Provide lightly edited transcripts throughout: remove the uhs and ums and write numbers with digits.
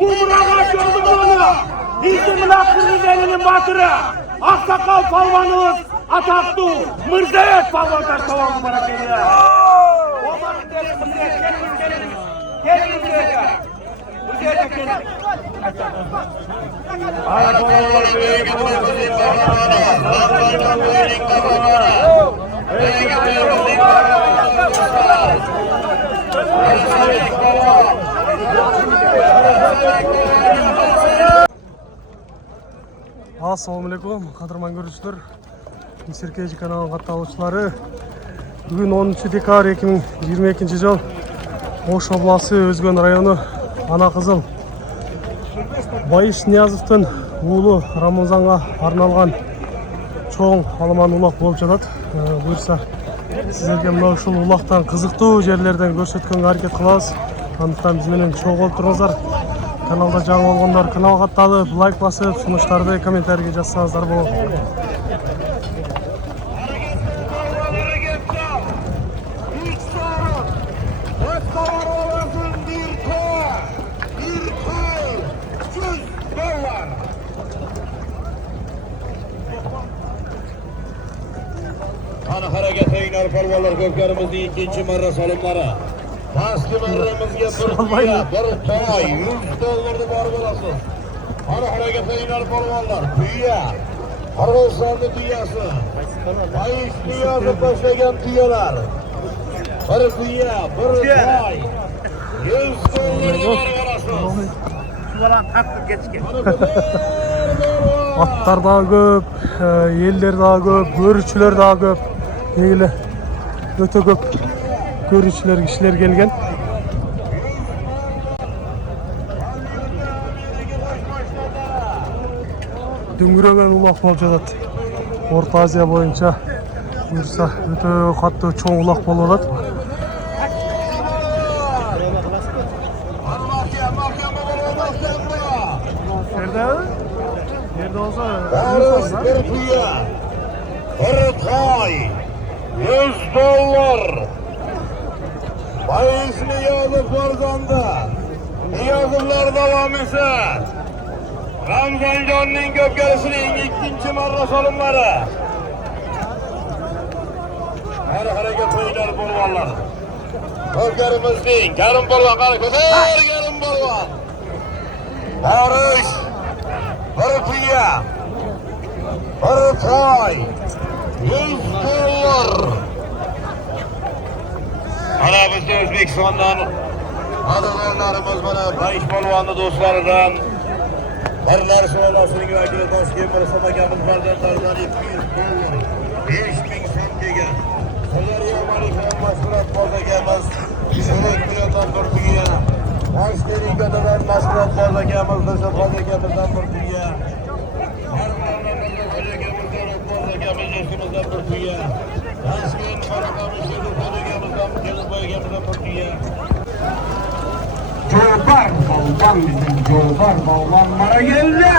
Umraga Jolduoğlu, İzmir'in Akdeniz batırı, Aksakal palvanımız Ataklı Mırzayev palvanlar tamamı bana geliyor. Gelin buraya. Buraya gelin. Assalamualaikum, qadrman görüşler. Serkeji kanalının katılımcıları. Bugün 13 dekabr 2022 yıl. Oş oblası Özgön rayonu Anakızıl Bayış Niyazовтың уулу Рамазанга арналган чоң аламан улак болуп жатат. Буйрса сиздерге мына ушул улактан кызыктуу жерлерден көрсөткөнгө аракет кылабыз. Андыктан биз менен чогуу болуп туруңуздар. Каналда жаңы болгондор каналга катталып, лайк басып, сунуштарды комментарийге жазсаңыздар болот. Hareket eyler palvalar göklerimizde ikinci marra salımları. Baskı marramızga bir toy, $100 var olasın. Hareket eyler palvalar, tüye. Arvosanlı tüyesi. Bayış tüyesi başlayan tüyeler. Bir tüye, bir toy. $100 var olasın. Şuvaran taktı geçken. Atlar daha köp, eller daha köp, görüşçüler daha köp. Eyle öte köp görüşçüler kişiler gelgen. Düngürögen ulak bolup жатат. Orta Aziya boyunca buyursa öte kattуу çoğ ulak bolуп атат. Nerede olsa bir tüye, bir toy. $100. Bayış Niyazov Barzan'da. Niyazovlar devam etse. Ramzan Can'ın gökgerisinin ikinci marra salımları. Her hareket oynar bolvarlar. Gökgerimizden Kerim Bolvan hareket. Kerim Bolvan. Barış. Bir tüye. Bir toy. $100. Ana bizde Özbekistan'dan adamlarımız bana Bayış Polvanlı dostlarından Barlar Şövalasi'nin vakili Taşkemir Sadakamız Bardanlardan $200. 5.000 sentege. Salariya Malikan Maşkurat Bozakamız Şövalak Pilotan bir tüye. Taşkeri Götü'den Maşkurat Bozakamız Dışı Bozakamızdan bir tüye. Üstümüzden bir tüye. Taşkent Karakamız Şövalak Bozakamızdan Kelin Boyakamızdan bir tüye. Jolbar balvan bizim Jolbar balvanlara geldi.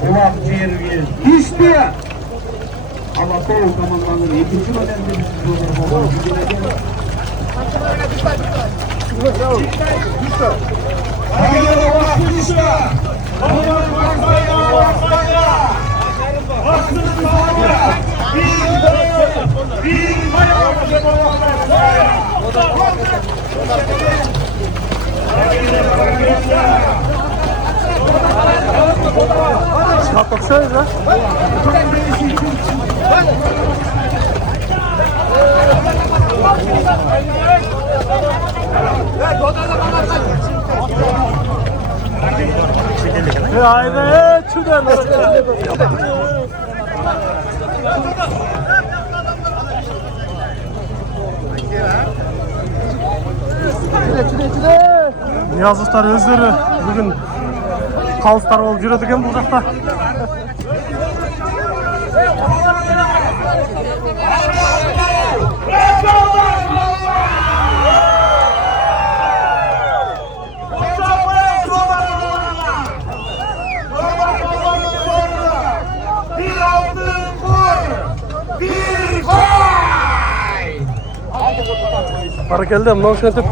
Kulak ciğerimiz düştü. Alatol komandanın ikinci önemli bizim Jolbar balvan gücüne Baksanıza. Haydi çudan. Niyazovтар өздері бүгін қалыстар болып жүреді екен бұл жақта. Para geldi, mınау шентіп.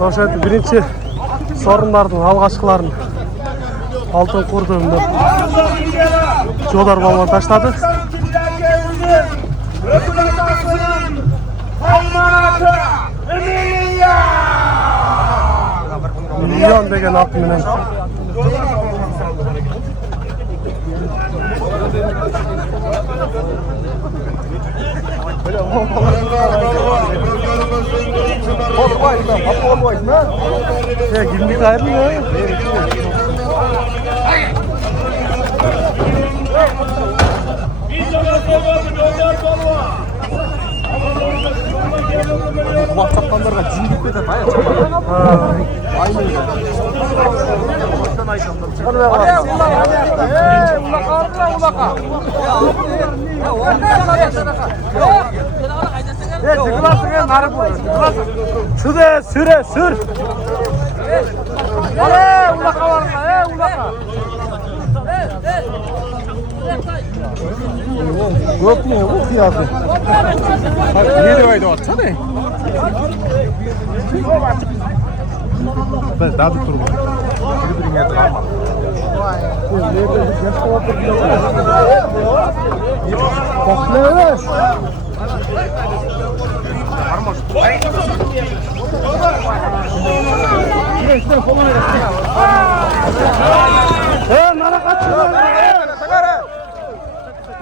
ошентип биринчи сорундардын алгачкыларын алтын курдумду Жолдар балбан таштады. Миллион деген ат менен kimlik ayrı ya? WhatsApp'tanlarga cimdik beden ayağı Süre sür. Yok mu bu kıyafet? Nereye ayda atsana? Ben daha da durma. Birbirine yatırma.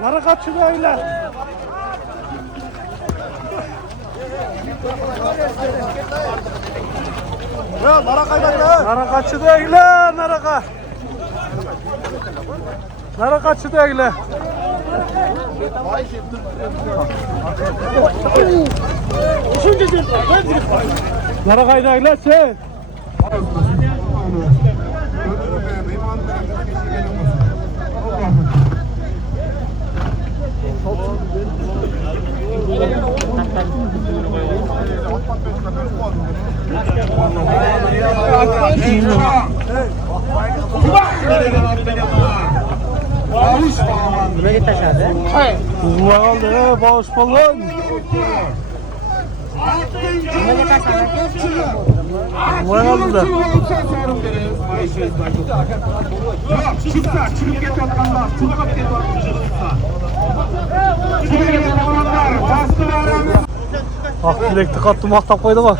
Nara kaçıyor. Ya nara kaydayla. Nara kaçıyor öyle, nara. Nara kaçıyor öyle. Nara kaydayla sen. Uzman aldı, bağış balon. Uzman aldı da. Akbilekti kattı mahtap koydu mu?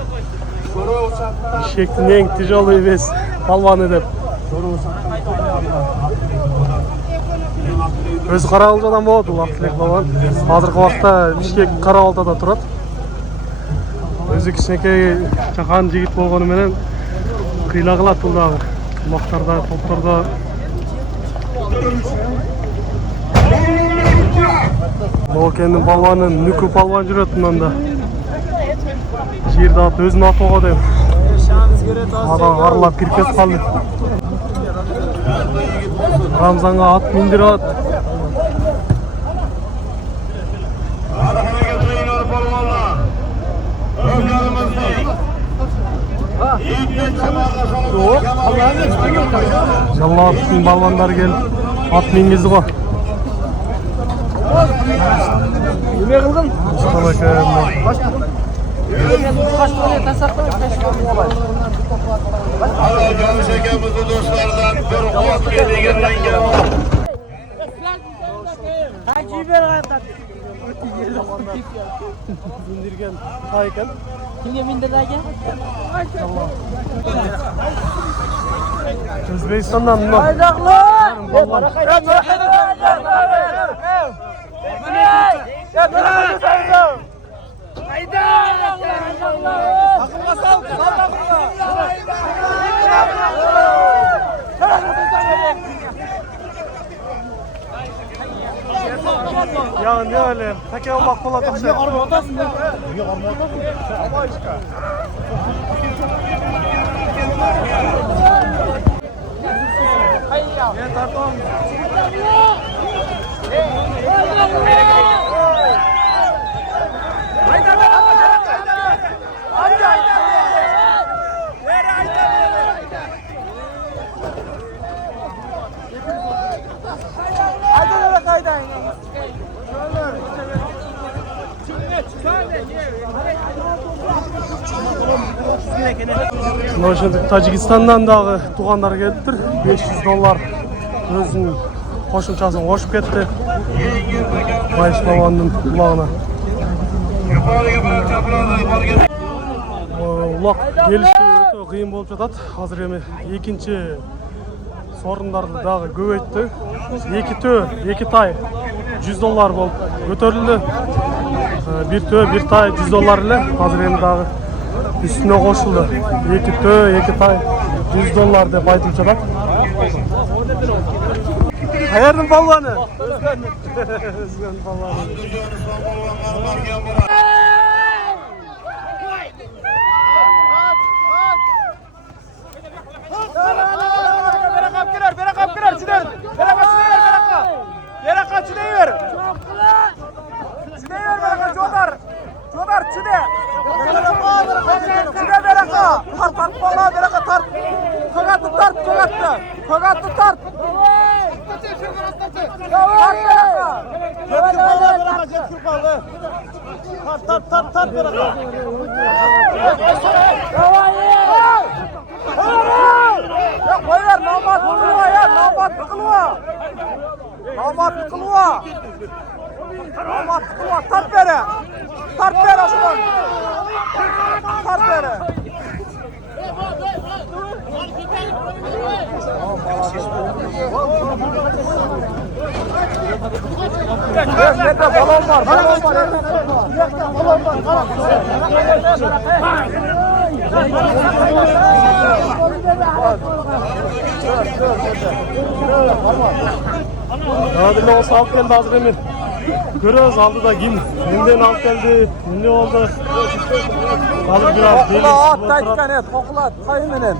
Şeklin en tijolы bes. Palvan edip. Өзі Қарағалжадан болады Ақбілек балан. Қазіргі уақытта Бішкек Қарабалтада тұрады. Өзі кішкентай жақан жігіт болғанымен қиыла қылады бұндағы мақтарда, топтарда. Болкеннің балванын Нүкі балван жүреді мұнда. Жерді аты өзінің аты оға дейм. Адам арылап кіріп кетіп қалды. Рамзанға ат міндірі ат. Жаллабтың балвандар келіп ат мінгізді ғой. Неме қылғын? Canı şekerimizi dostlardan bir hoş geldiğinden geldi. Bindirgen hayken. Kimga mindirgan? O'zbekistondan bundan. Ya ne öyle? Peki olmak kolay bir şey. Arma otasın ya. Niye arma otasın? Ama işte. Ya tamam. Ошентип Тажикстандан дагы туугандар келиптир. $500 өзүнүн кошумчасын кошуп кетти. Байыш баландын улагына. Улак келиши өтө кыйын болуп жатат. Азыр эми экинчи сорундарды дагы көбөйттү. Эки тай $100 болуп көтөрүлдү. Bir tö, bir tay $100 ile hazır endi dagı üstüne koşuldu. Iki tö, iki tay $100 dep aytılıp жатат. Kayerdin balvanı? Özgön balvanı. Jodar çide. Çide beraka. Tart bala beraka tart. Kogatı tart. Kogatı tart. Tart beraka. Tart beraka. Ya koyar namat kılwa ya namat kılwa. Tart bere. Tart bere aşkım. Tart bere. Yeter balon var. Adil olsa alıp geldi hazır emin. Görüyoruz aldı kim? Kimden alıp geldi? Ne oldu? Hazır biraz belirsiz Koklat, koklat, kayınının.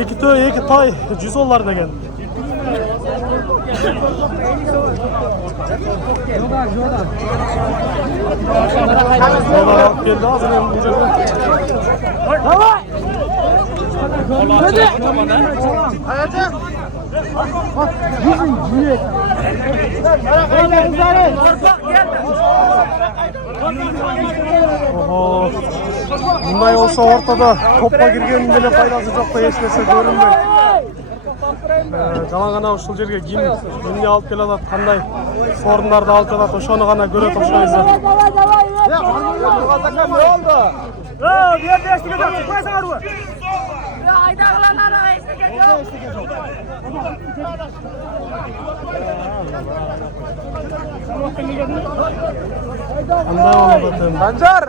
İki tö, iki tay $100 da geldi. Jodar alıp geldi hazır emin bu жерде. Oho. Bunday olsa ortada toppa girgenin bile faydası çok da hiç narsa görünmüyor. Жана гана ушул жерге ким эмне алып келе атат, кандай сорундарды алып жатат, ошону гана көрөт окшойбуз. Кандай болот экен? Sancar.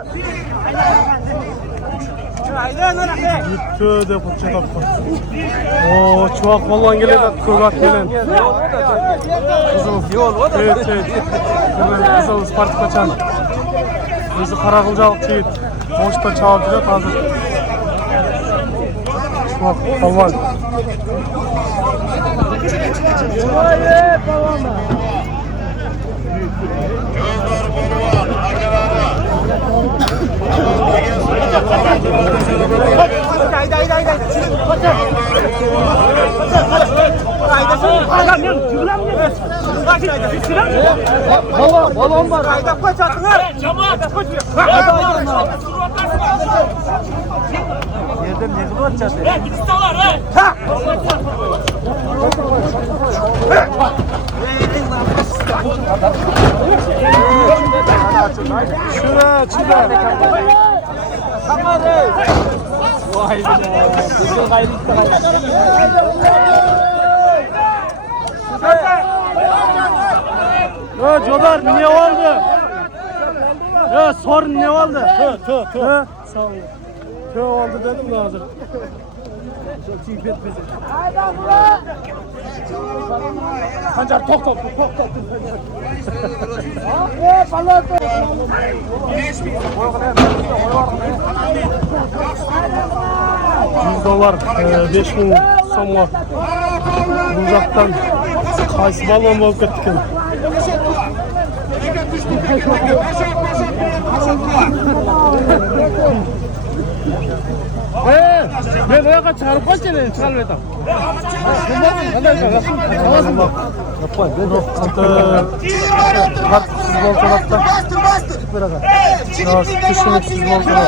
Бүттү деп жатат. О, чубак болгон келет көк ат менен. Кызыл спортчан. Өзү кара кылжалык жигит. Бошто чабып жүрөт азыр. Чубак балван. Balon var. Ayda kaç attılar? Yerden ne kadar çatı? Kristalar he. Şura çıkar. Vay be. Bizim gayret Ya Jodar ne oldu? Ya sorun ne oldu? Tö. Sağ ol. Tö oldu dedim de hazır. Sancar tok. $100, 5000 so'mga bu yoqdan qaysi balon bo'lib ketdi ekan? Men bu yoqqa chiqarib qo'ychi, men chiqarib aytaman. Qanday chiqasan? Yapma, ben tartibsiz bo'lsa da. Bastır. Biraz düşünüksüz bo'lsa da.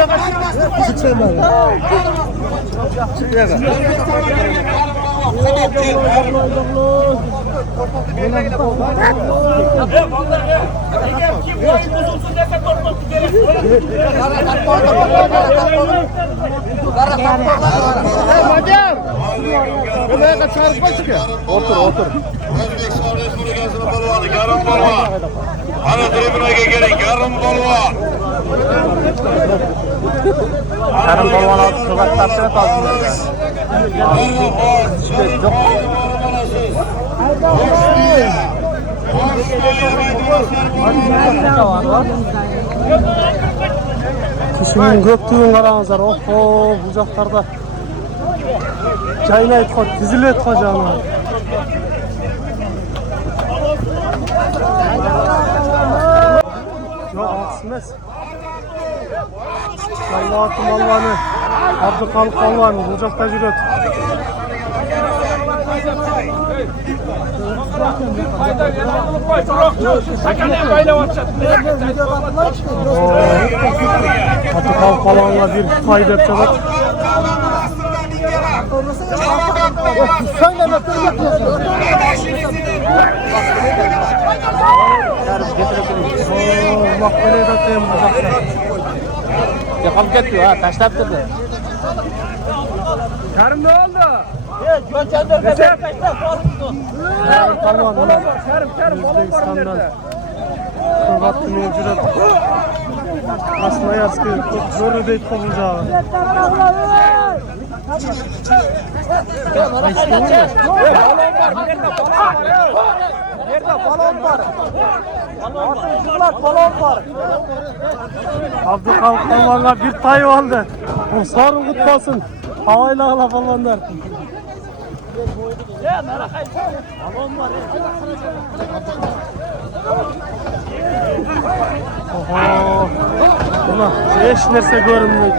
Otur. O'zbekiston Respublikasining polvoni Karim polvon. Ana tribunaga keling, Karim polvon. Karim polvon olib suhbat topshirib Kişinin köptüğün qarаңыздар. Oho, bu жақтарда жайнайып қойып, тізіліп қой жаңа. Жоқ, ақсы емес. Жаллаты малланы, Абдықалық малланы бұл жақта жүреді. Абдықалық малланға bir pay деп жатады. Bak böyle de tem bu жақта. Yapam ketdi, ha, tashlab turdi. Karim ne oldu? O'zbekistondan Qurg'otdi men jurib. Krasnoyarskiy zo'ri deydi bu jog'i. Abdülkalık balonlar bir pay oldu. Bu sorun kutlasın. Havaylağla balonlar. Oho. Buna hiç nerse görünmüyor.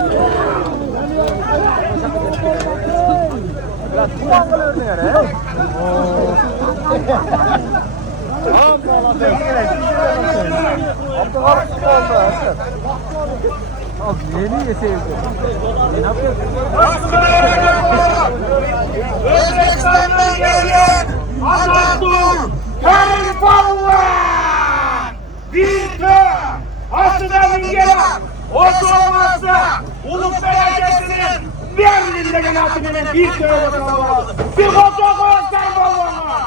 Yeni sevdi. Ne yapıyorsun? Özbekistan'dan gelen Atatürk Karim polvon. Bitti. Aslında mingeler. Oturmazsa Uluk Belediyesi'nin Berlin'de yönetiminden bir köye bakalım. Bir fotoğraf Karim polvon'a.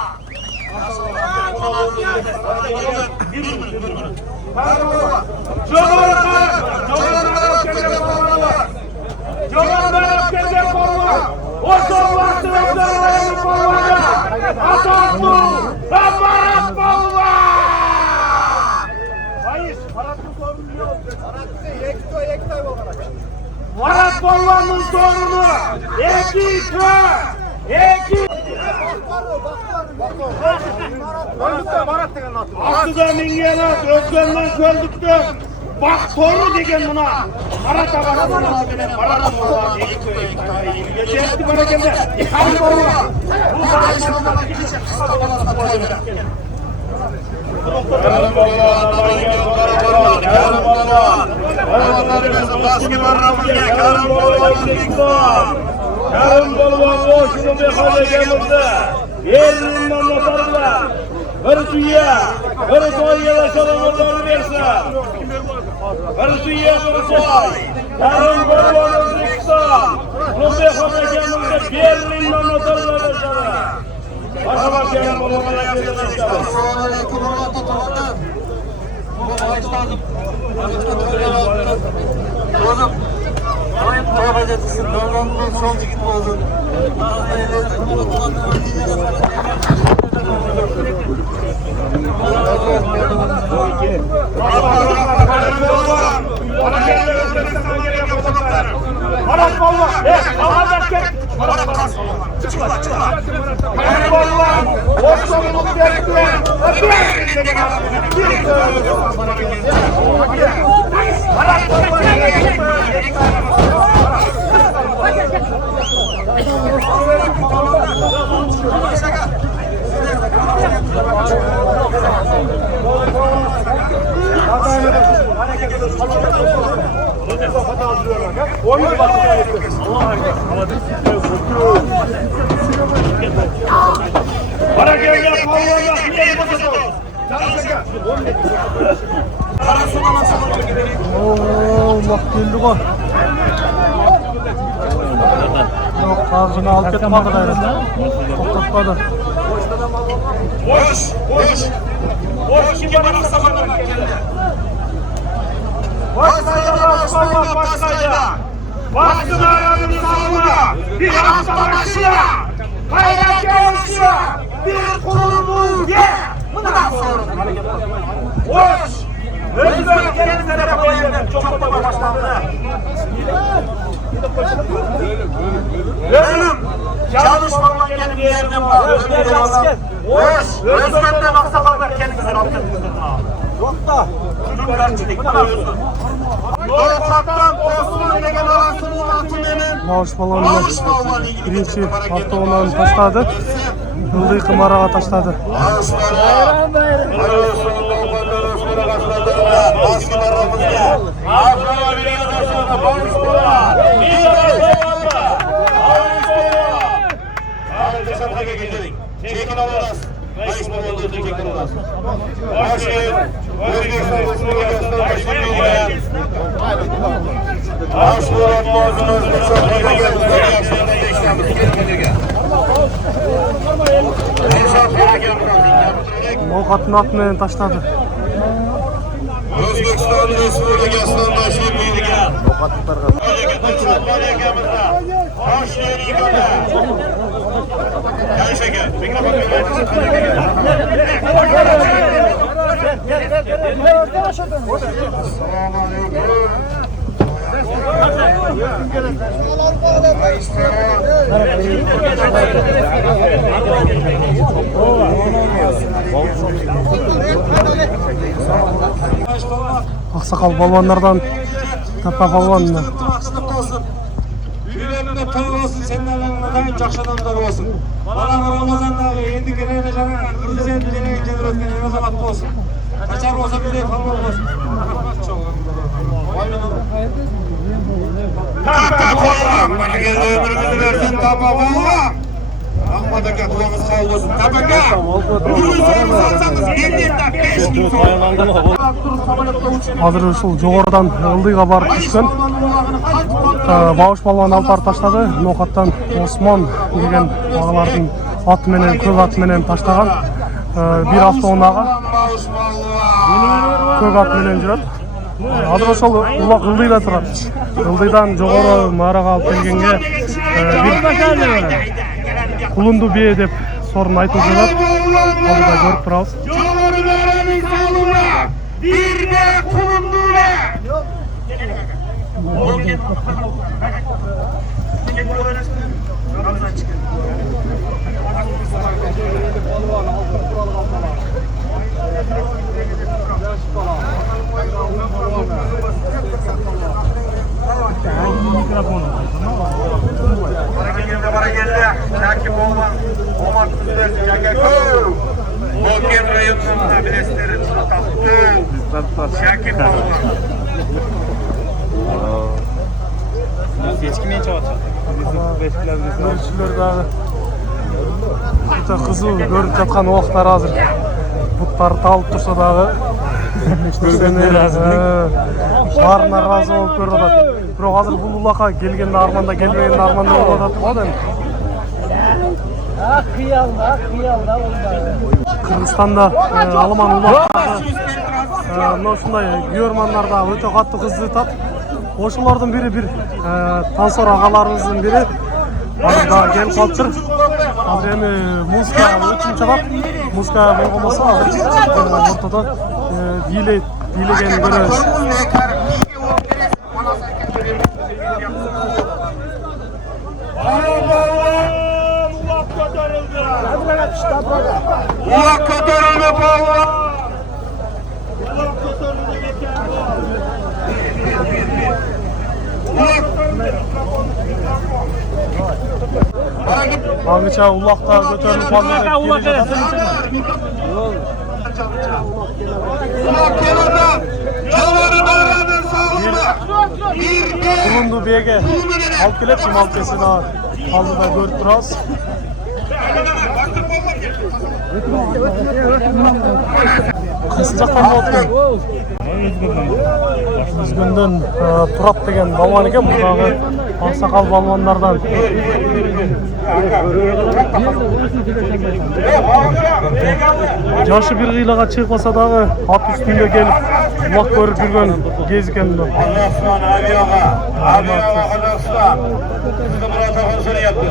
Joğanlar öpkende polvon. Oturmazsa öpkende polvon'a. Atatürk Karim polvon. Hayır, Marat'ın sorunu yok. Marat polvonun sorunu. Aslıda mingena özgönden köldükte bak soru degen buna. Marat abarasının adı bile Marat polvon. Geçerli bana geldi. Karim polvon. Bu kardeşimden Karim polvon, Karim polvon. Baskı barramıya Karim polvon Özbekistan. Karim polvon boşunu mekanizmimizde Berlin'den motorlar. Bir suya, bir soyga salomlarını versin. Bir suya, bir soy. Karim polvon Özbekistan. Bu mekanizmimizde Berlin'den motorlar versin. Merhaba Karim polvon'a arkadaşlar. Assalamualaikum warahmatullahi wabarakatuh. Oyun to'g'ridasin. Nurlangan sol yigit bo'ldi. Marat polvon, havadan ket. Çıkma. Karim polvon, ortamını bekle. Marat polvon. Oyun bakıyor. Barakelle palvonlar bir basalım. Bak geldi bak. Yok karşına alıp ketmedi gayrı. Toplatmadı. Boş. Kim bana samanlar geldi. Başkayda. Baksın ayağını sağına. Bir hafta başına. Hayrat yarışına. Bir kurulumuz ye. Bundan sonra. Boş. Özgür kendisine koyarlar. Çok da başlandı. Benim çalışmamın kendi yerine var. Boş. Özgür'den aksakallar kendisine altın. Yok da. Doğrultudan Osman Egen arasının altının Bağış balonunu birinci hafta ondan taşladı. Yıldığı kımarağa taşladı. Çekin alırız. Bayış babalığı çekin alırız. Başlayın. Özbekistan Respublikası'ndan başlayın. Aşkılar muazzam Özbekistan Nokatın atmayan taşladı. Özbekistan Respublikası'ndan başlayın. Başlayın yıkada. Gel şeker. Mikrofonu Aksakal balvanlardan Tepe balvanına. Yüreğinde toy olsun, senin elinde жақсы адамдар болсын. Балаңа Рамазандағы енді келеді жаңа Кыргыз енді келген жер өткен ел азамат болсын. Қашар болса біздей футбол болсын. Barakelle ömrünüzü versin Tapa Balla. Ahmet'e kulağınız sağ olsun. Tapaka. Bugün sayımız alsanız 50'den 5.000 sonra. Hazır ушул жогорудан ылдыйга барып түшкөн. Бауыш балбан алып барып таштады. Нокаттан Осмон деген агалардын аты менен, көк аты менен таштаган. Бир автоунага көк аты менен жүрөт. Азыр ошол улак ылдыйда турат. Ылдыйдан жогору маарага алып келгенге бир кулунду бие деп сорун айтылып жатат. Аны да көрүп турабыз. Bir de kulunduğuna. Barakelle. Şakip olman. Omar Kuzler. Boken rayonunda bilesleri tatlı. Şakip olman. Echkimen чабат. Көрүүчүлөр дагы өтө кызуу көрүп жаткан убактар азыр. Буттары табылып турса дагы баарына ыраазы болуп көрүп атат. Бирок азыр бул улакка келгенде арманда, келбегенде арманда болуп атат го эми. Кыргызстанда аламан улактарды мына ушундай күйөрмандар дагы өтө катуу кызытат. Ошолордун бири бир тансор агаларыбыздын бири азыр дагы келип калыптыр. Азыр эми музыка өчүн чыгат. Музыка болгонбосо ортодо бийлегенин көрөбүз. Ulak kotorulma balvan. Аңгыча улакта көтөрүлүп Ulak keladi. Javorini Kulundu bege alıp gelip kim alıp kesi daha aldı da görüp durarız. Qaysi jaqdan bo'lyapti? O'zgundan Turab degan balvon ekan, bunaqa oqsoqol balvonlardan. Yoshi bir g'iylaga chiqmasa dağı at üstünde gelip uloq ko'rib yurgan gez ekan bu. Osman Abiyoga Qozog'iston. Bizda Murod Oxun so'rayapti.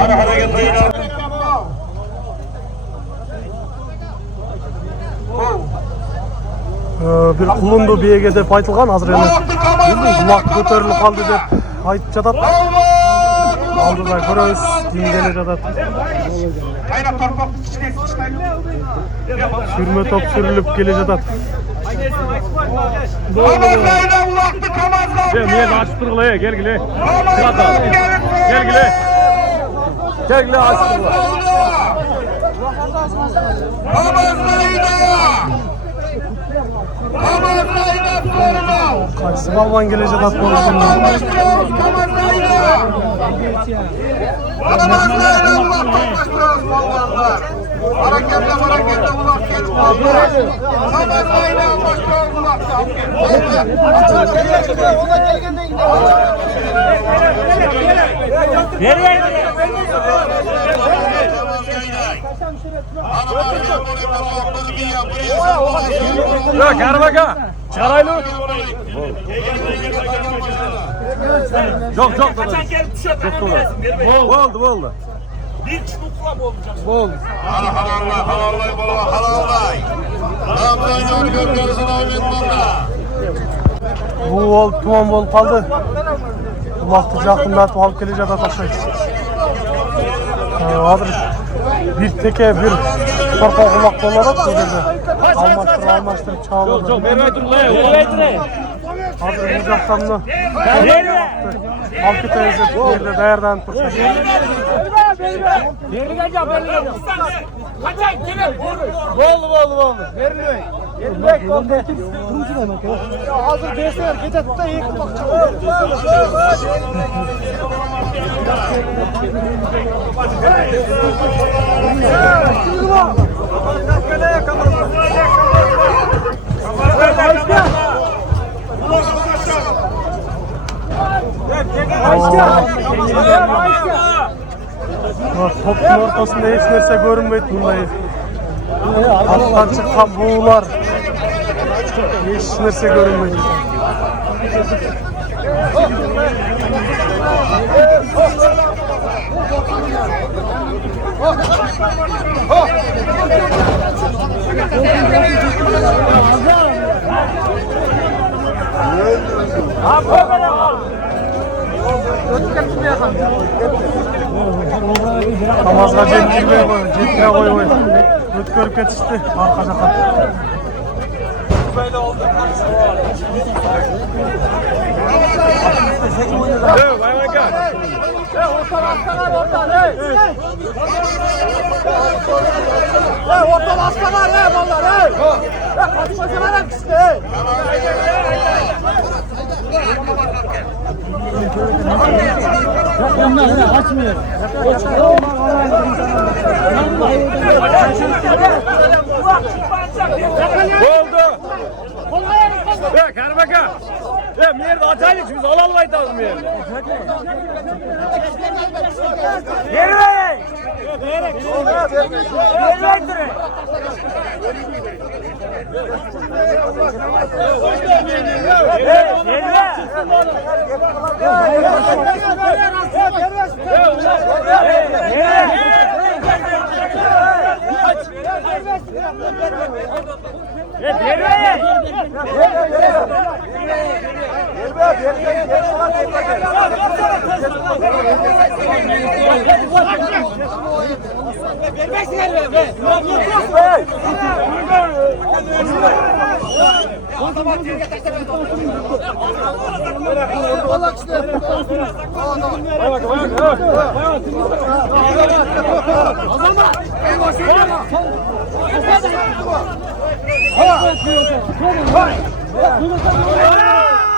Ana harakatlaylar. Bir kulundu biyege dep aytılgan, azыр эми улак көтөрүлүп калды деп айтып жатат. Алдыда көрөбүз, ким келе жатат. Sürme top sürülüp gele жатат. Meni açıp turgula, gel gile. Gel gile. Gel gile açıp turgula. Qaysi balvon kele жатат болсун. Harekette ulak geç kaldı. Kamazlayla başka ulakta. Yok, Karbaka. Çağıraylı. Çok. Kaçan gelip düşüyor. Oldu. Bir çubukla oldu. Halallay bala halallay. Ramazan göklersin amin bana. Bu ol tuman bolup kaldı. Uloqni jaqinlatib olib kele жатат o'xshaydi. Hozir bir teke bir qo'rqoq uloq bo'ladi bu yerda. Almashtirib chaqiradi. Çok, bermay turg'lay. Hozir bu jaqdanni olib ketamiz deb bu yerda tayyorlanib turibmiz. Kaçan gelip. Bo'ldi. Berilmek bo'ldi. Hozir bersalar ketadi-da, yiqib Topun ortasında hiç nerse görünmeydi bunday. Alttan çıkan buğular hiç nerse görünmeydi. Namazga жеткире койбой. Өткөрүп кетишти арка жака. Açmıyor. Oldu. Ya Karbaka. Ya bir yerde ataylık biz alallaydı az bir yerde. Geri ver. Hey!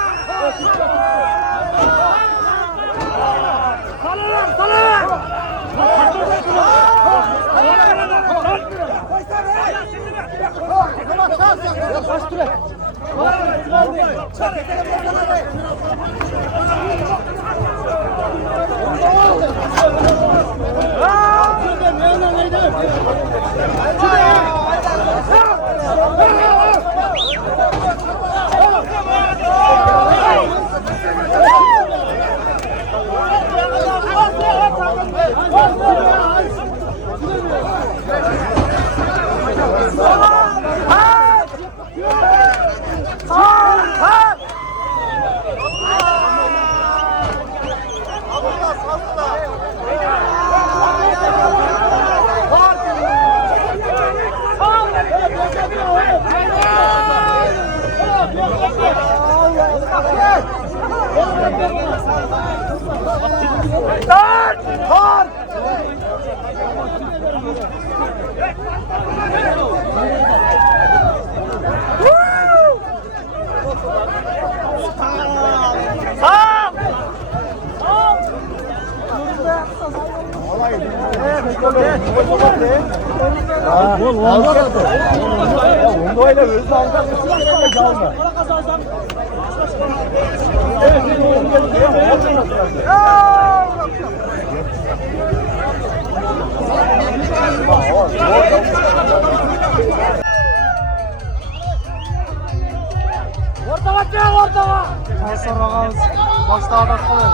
Başta adat koyalım.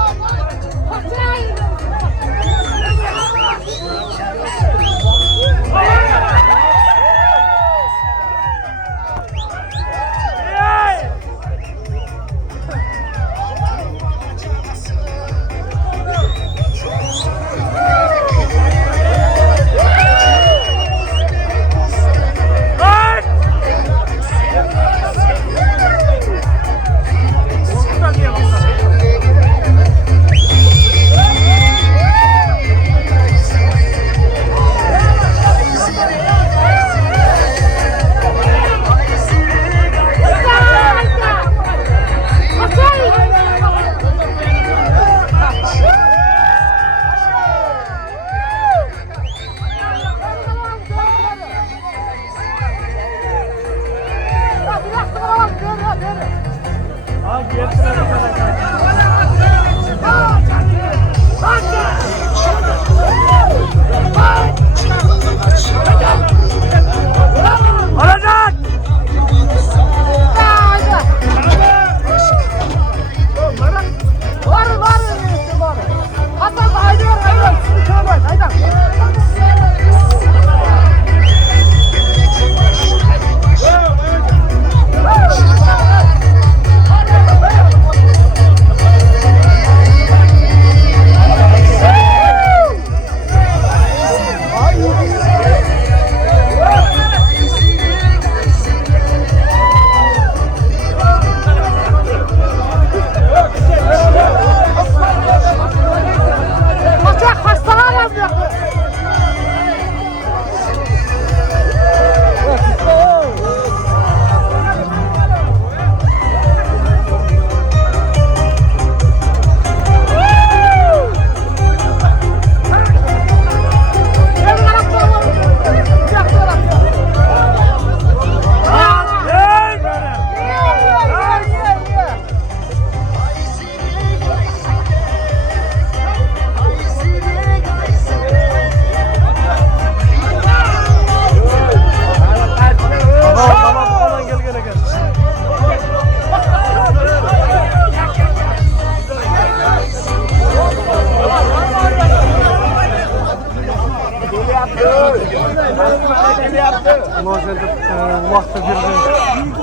Uloqqa kelgan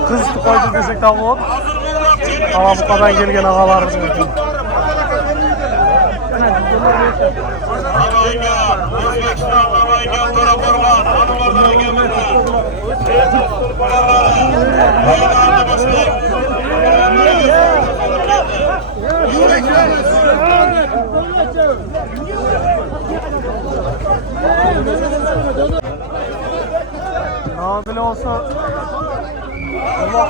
qizni qo'ydi desak ham bo'ladi. Buqadan kelgan og'alarimiz ekan. O'zbekiston Namangan To'raqo'rg'on Anvarlarga bile olsa Allah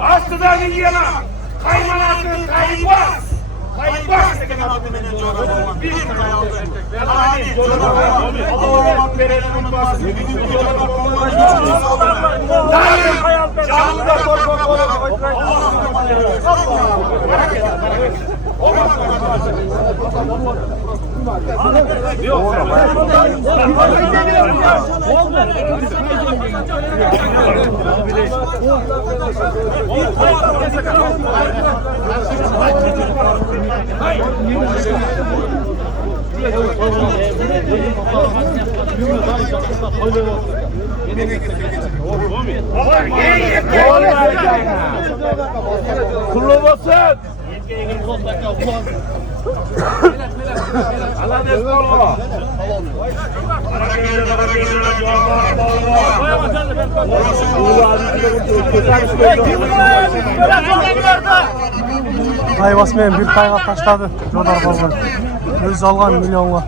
Astıdan yana kaymanatın kaybaz. Kaybaz degen adı menen joğrabı. Bir kayaldı. Yani Allah'ım verelim unutmaz. Daim canında korkak olur. Kullanmasın. Allah destekler. Ayvasымен bir tayga taşladı Jodar Balvan. Öz algan milyonga.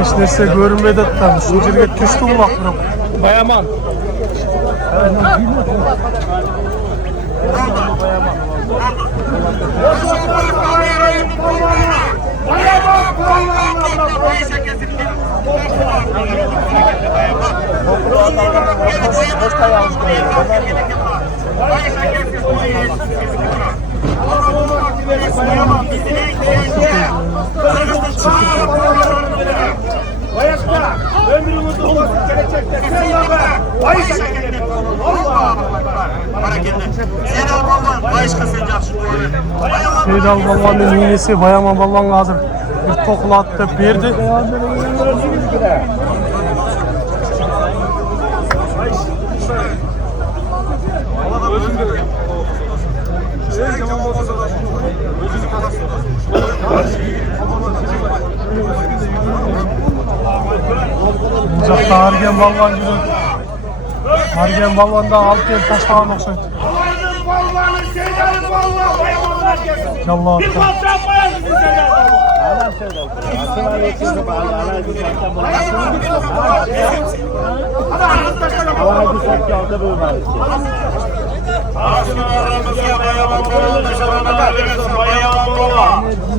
Hiç nerse görünmedi tam. Şu yerge düştü kulak bırak. Bayaman. Bayasla, ömrümüzü olsun gelecekte sen yapma. Bayasla gelin. Allah Seydal Balvan'ın iğnesi Bayaman Balvan'a hazır. Bir tokla attı, verdi. Uzakta Argen Balvan gibi. Argen Balvan'da alt yer taşlanan okşaydı. Allah'ın balvanı, Seydal'ın balvanı, Bayamanlar gelsin. Yallah Bir attı. kalçak bayasın Seydal'ın. Askerlerimizge bayaman kuruldu şarabına verirsin bayaman kuruldu.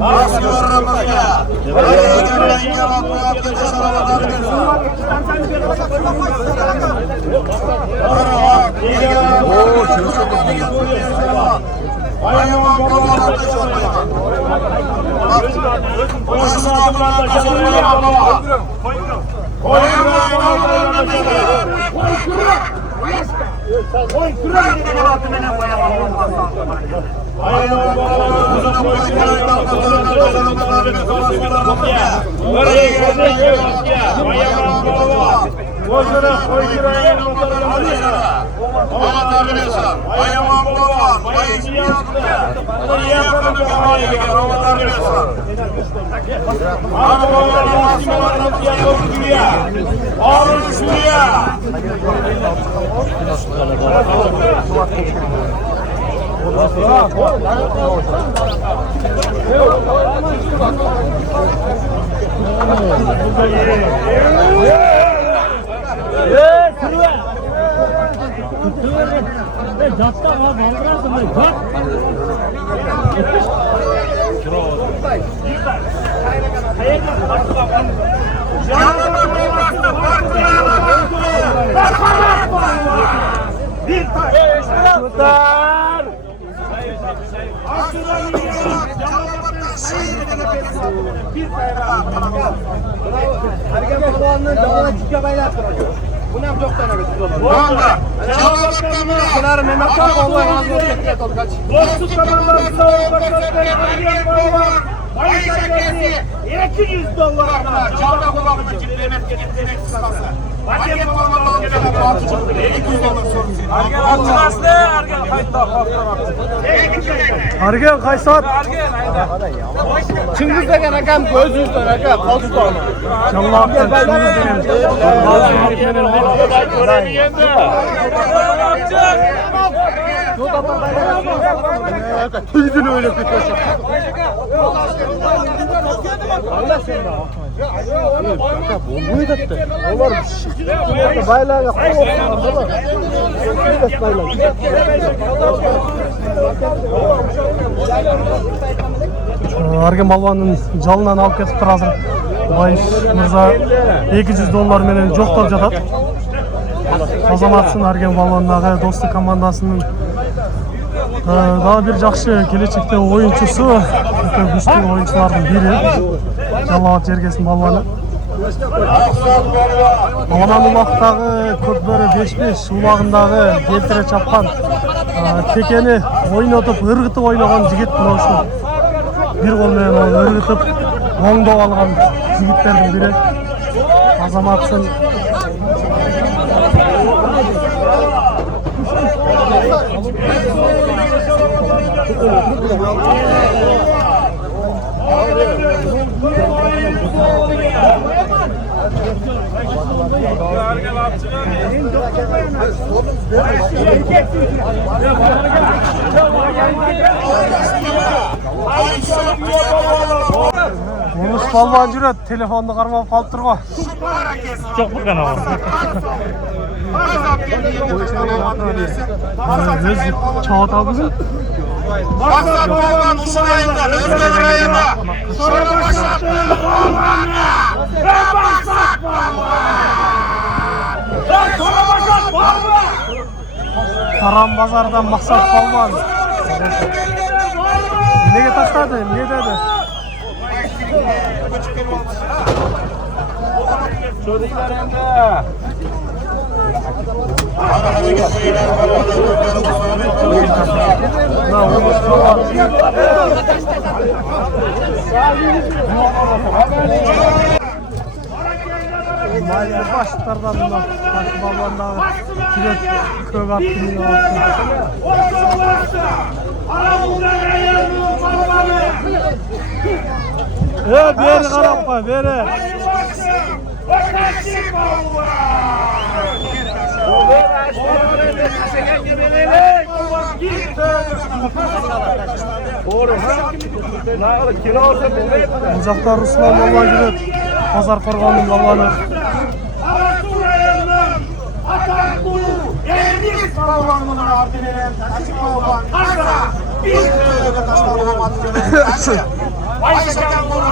Askerlerimizge bayaman şarabına verirsin. Bayaman kuruldu Oy kura gidin altı mene bayaman Argen kaç saat? Çıngiz degen akam göz yüzden aka kaldı da onu. Canlaptan Çıngiz degen. Tüydün öyle kötü. Argen balvanın жалынан алып кетип тұр азыр. Байыш мырза $200 менен жоктоп жатат. Азаматсын Арген балвандагы достук командасынын дагы бир жакшы келечекте оюнчусу, өтө күчтүү оюнчулардын бири. Жалал Жергесин балваны. Анан улактагы көпбөрү 5-5 улагындагы келтире чапкан текени ойнотуп, ыргытып ойногон жигит болушу. Bir kol menен ыргытып, оңдоп алган жигиттердин бири. Азаматсын. Olmuş balvan жүрөт, telefondu кармап калып турго. Çok mu kanal? Öz çağat algısın. Maksat olan uşağıyla özgür ayıma. Sonra başlattığın bağlanma. Ben maksat bağlanma. Ben sonra başlat bağlanma. Karan bazardan maksat balvan. Nege taşladı, ne dedi? Çocuklar hem Maylı başlardan bunlar, baş balvandağı kiret köp attığını alsın. Beri karapma, beri. Uzakta Ruslan balvan жүрөт. Pazar Korgon'un balvanı. Biz balvanımın ardından taşı balvan. Kasa. Bir köylüge taşlar olamadı. Ayşekan bunu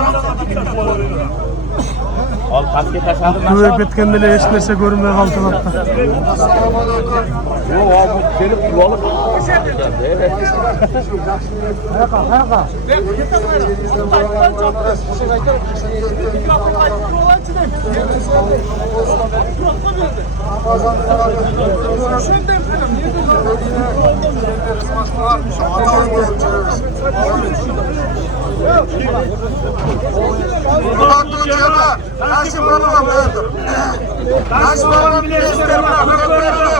Köye ketkende ele hiç nerse görünmeye kaldı hatta. Taşı balvan verdim. Taşı balvan bileştirme.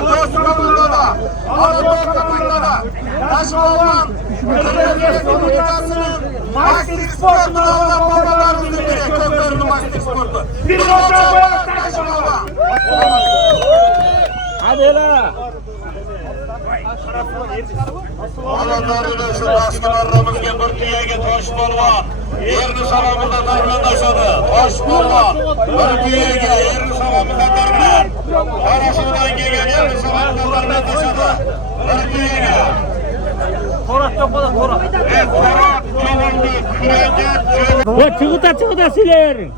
Dostlarımızda. Anadolu'da. Taşı balvan. Mastik sportunu alan babalarımızın biri. Köklerinin mastik sportu. Bir hocam taşı balvan. Hadi la. Alanlarını şu baskılarımızga bir tiyege toş balvan. Yerini salamında darmandaşadı. Toş balvan. Bir tiyege yerini salamında darman. Karasından gelen yerini salamında darmandaşadı. Bir tiyege. Torat topada torat. Torat çoğundu. Kürece çoğundu. Ya çıkıta silerim.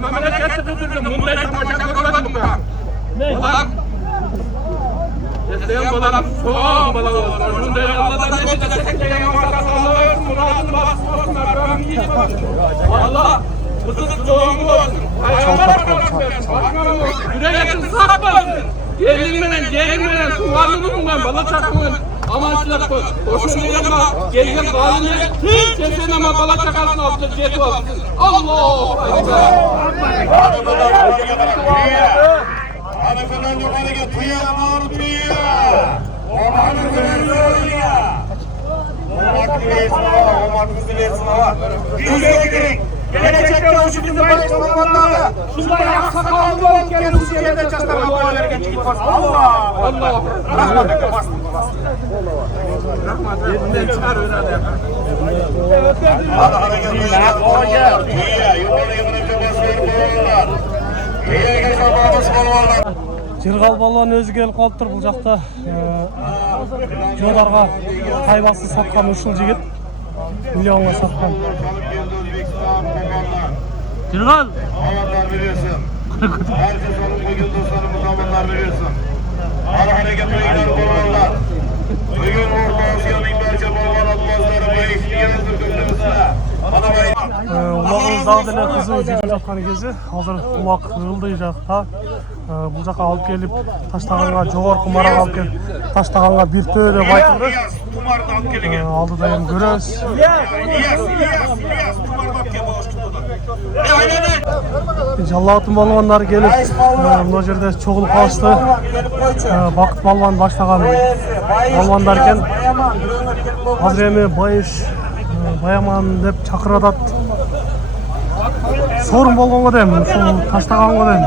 Memlekette tutuldum. Bundan tamaşa görmedim ben. Ulan. Sen bana soğan bana olsun. Şunda Allah'tan ne çıkacak diye yamarda sallar. Muradını basmasın. Ben gidip Allah. Mısır'ın çoğun olsun. Yüreğin sapmasın. Gelinmeden, gelinmeden, suvarlının ben bana çakmın. Amaçlar koy. Hoşuna yanma. Gelin bağlıya. Hiç sesine ama bana çakarsın altı ceti olsun. Allah! Hanımefendi yukarıya tüye aman tüye. O hanımefendi oraya. O makbul versin hava. Yüzeye girin. Gelecekte uçutuzu başkanlarla. Şunları aksakallı ol gelin uçuyede çaştırma bu olaylara geçip olsun. Allah! Allah! Rahmet'e bastım. Rahmet'e çıkar öyle de. Hadi hareket edin. Tüye. Yukarıya bırakın basmayın. Tüye geçmemiz balvanlar. Жырғал балуан өзі келіп қалып тұр бұл жақта жодарға тайбасы сатқан ушыл жігіт миллионға сатқан. Жырғал. Alanlar biliyorsun. Herkes onun bugün dostlarımız alanlar biliyorsun. Ara hareket beyler balvanlar. Bugün orta Asya'nın belki balvan atmazları bayık yazdır kızımızda. Улағымыз дагы деле кызуу жүрүп жаткан кези азыр улак ылдый жакта бул жака алып келип таштаганга жогорку марага алып келип таштаганга бир төөлөп айтылды. Алдыда эми көрөбүз. Жаллаатын балвандар келип мына жерде чогулуп калышты. Бакыт балван баштаган балвандар экен. Азыр эми байыш Баяман деп чакырып атат. Сорун болгонго дейм, ушул таштаганго дейм.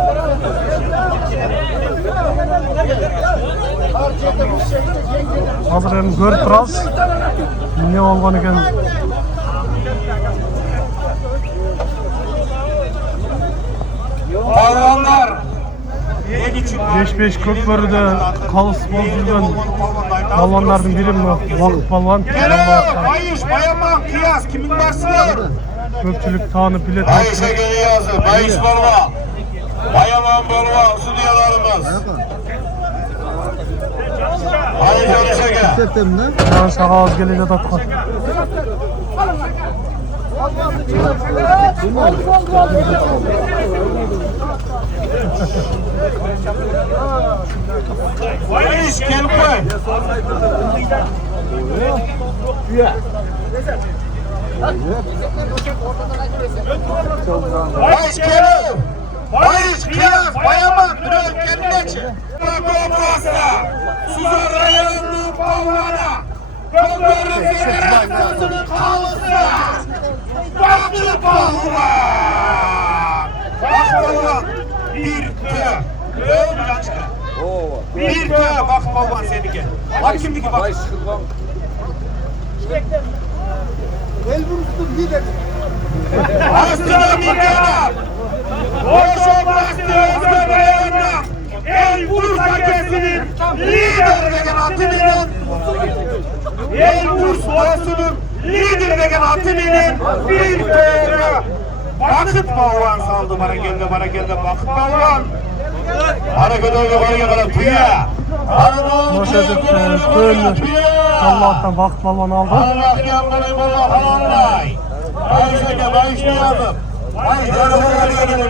Азыр эми көрүп турабыз. Эмне болгон экен? Balvanlar. 5-5 көкбөрүдө калыс болуп жүргөн балвандардын бири мына Бакыт балван. Bayış, Bayaman, Kıyas kimin varsa? Көпчүлүк таанып билет. Ayşe Güliyazı, Bayış Balvan. Bayaman Balvan, studiyalarımız. Hadi çalışa gel. Сагабыз келе жатат го. Bayış gel koy. Bayış gel. Bayış, Kıyas, Bayaman, Dürel, Kendileçi. Bakobasta, Suzan Rayonlu Balvan'a. Köklerin federasyonunun kalısı. Bakıt Balvan. Balvan, bir kö. Kö bir açık. Bir kö, bak Balvan seninki. Bak kimdiki bak. Aslan Mingana. Oşo bastı Özgür Bayan'la. El Bursa kesinin liderliğine atımının. El Bursa dostunun liderliğine atımının bir köyüne. Vakıt Balvan saldı bana geldi Vakıt Balvan. Hareket oldu bana geldi Tüya. Başladık köylü Allah'tan Vakıt Balvan aldı. Allah yanları bana falanlay. Bayşeke bayışlayalım.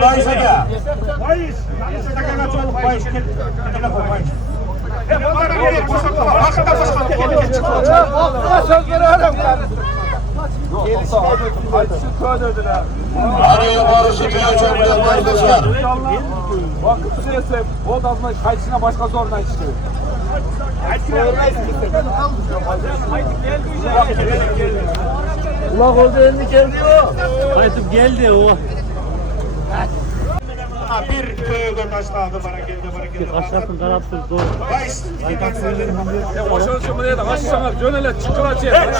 Bayşeke. Bayış. Bayış. Söz veriyorum. Araya barışı bir açabilir arkadaşlar. Vakıf süresi Bodaz'ın kayısına başka zoruna çıkıyor. Ulan oldu elini geldi o. Kayıtıp geldi o. Bir köyde taşlandı bana geldi. Aşağısın kanatsın doğru. Bayış. Boşalışım buraya da aşağıya dönele çıkılacak.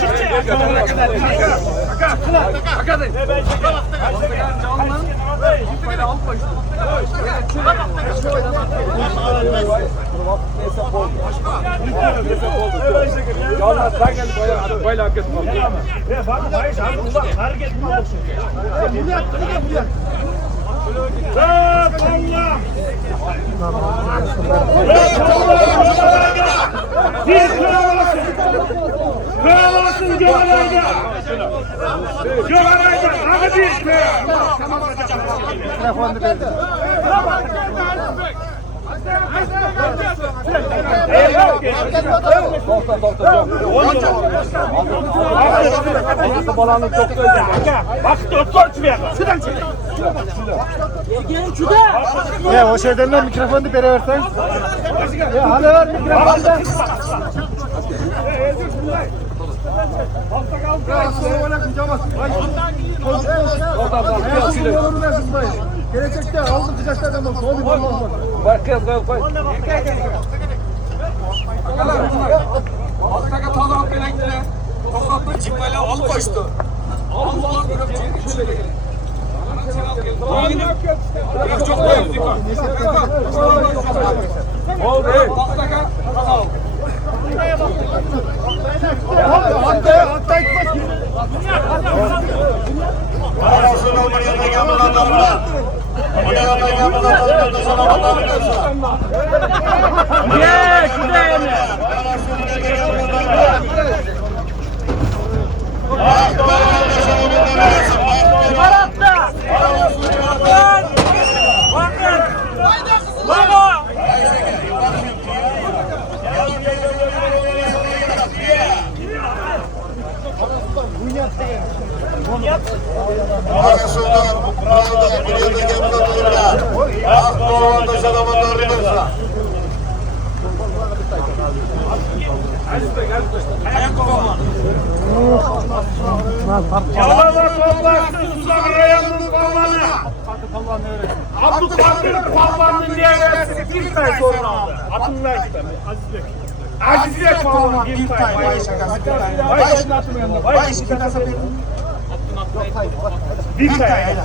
Kralısın Göğalay'da. Göğalay'da. Hadi bir köy. O şeyden mikrofonu beri versen. Hadi ver mikrofonu. Gelecekte aldım sıcaklardan bak. Soğuk olmaz bak. Bak kız koy. Alttaki tadı al benekle. Tokatlı çıkmayla al koştu. Allah çok koyun dikkat. Oldu. Alttaki tadı al. Hatta gitmez. Arasın olmanın yanına gelmeden adamlar. Onun yanına gelmeden adamlar dışarı adamlar dışarı. Ye şuraya ne? Arasından kralda bir yerde gelmeden adamlar. Akdoğan dışarı adamlar dışarı. Yalava toplarsın Suzan Rayan'ın kollarını. Abdülkadir Palvan'ın devresi bir say sonra aldı. Atınlar işte. Azizbek Palvan bir say. Bir say.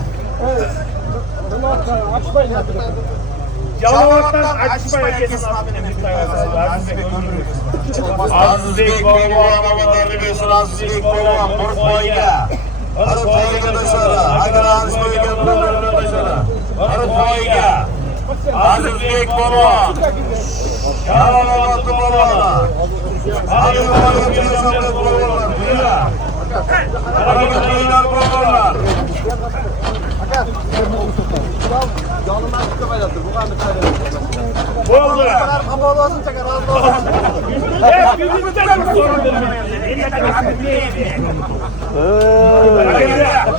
Yalavat'tan Akçıpay'a kesin atmine bir say. Azizlik Boğan adamlar biliyorsun Azizlik Boğan Burkoyga. Arı Koyga dışarı. Agar Azizlik Boğan dışarı. Arı Koyga. Azizlik Boğan. Yalavat'ı Boğan'a. Arı Koyga biliyorsun Boğan'lar. Duyla. Arı Koyga Boğan'lar. Oldu. Ama olmasın çakar. Hep yüzümüzden bir sorun bulmuyor.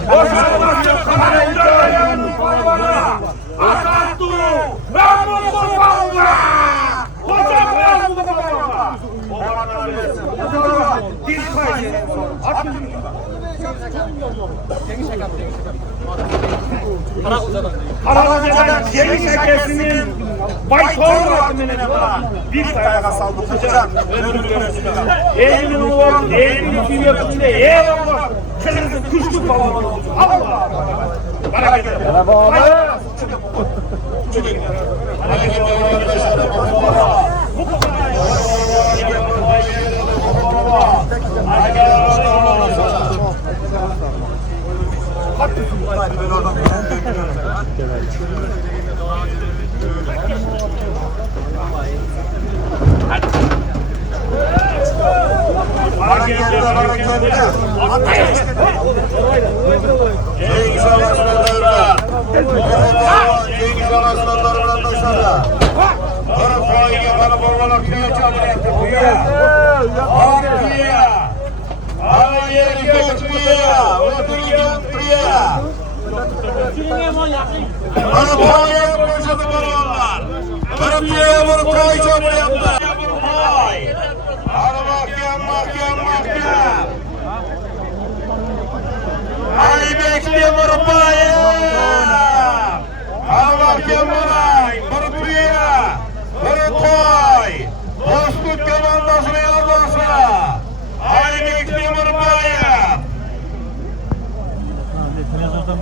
Boşanmasın kamerayı Palvan'a. Atattu. Ben bunu Palvan'a. Hocam ben bunu Palvan'a. O bana versin. Bir kaydı. At yüzümü. Karakuza'dan Yeni Şekesi'nin Baykorlu atımının var. Bir sayaka saldıracağım. Eğilin oğlum, eğilin kim yapınca eğil oğlum. Kırmızı kuşluk falan olacak. Allah! Hareketli.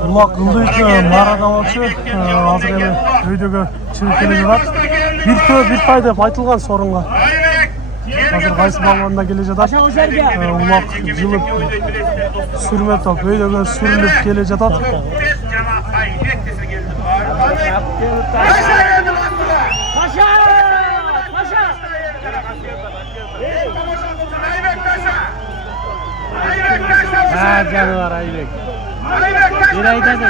Улак Гүлдүк марадамакчы азыр эми өйдөгө чыгып келе жатат. Бир пай деп айтылган сорунга. Азыр кайсы балбанда келе жатат. Улак жылып сүрмө топ өйдөгө сүрүлүп келе жатат. Жаныбар Айбек. Bir ayda da.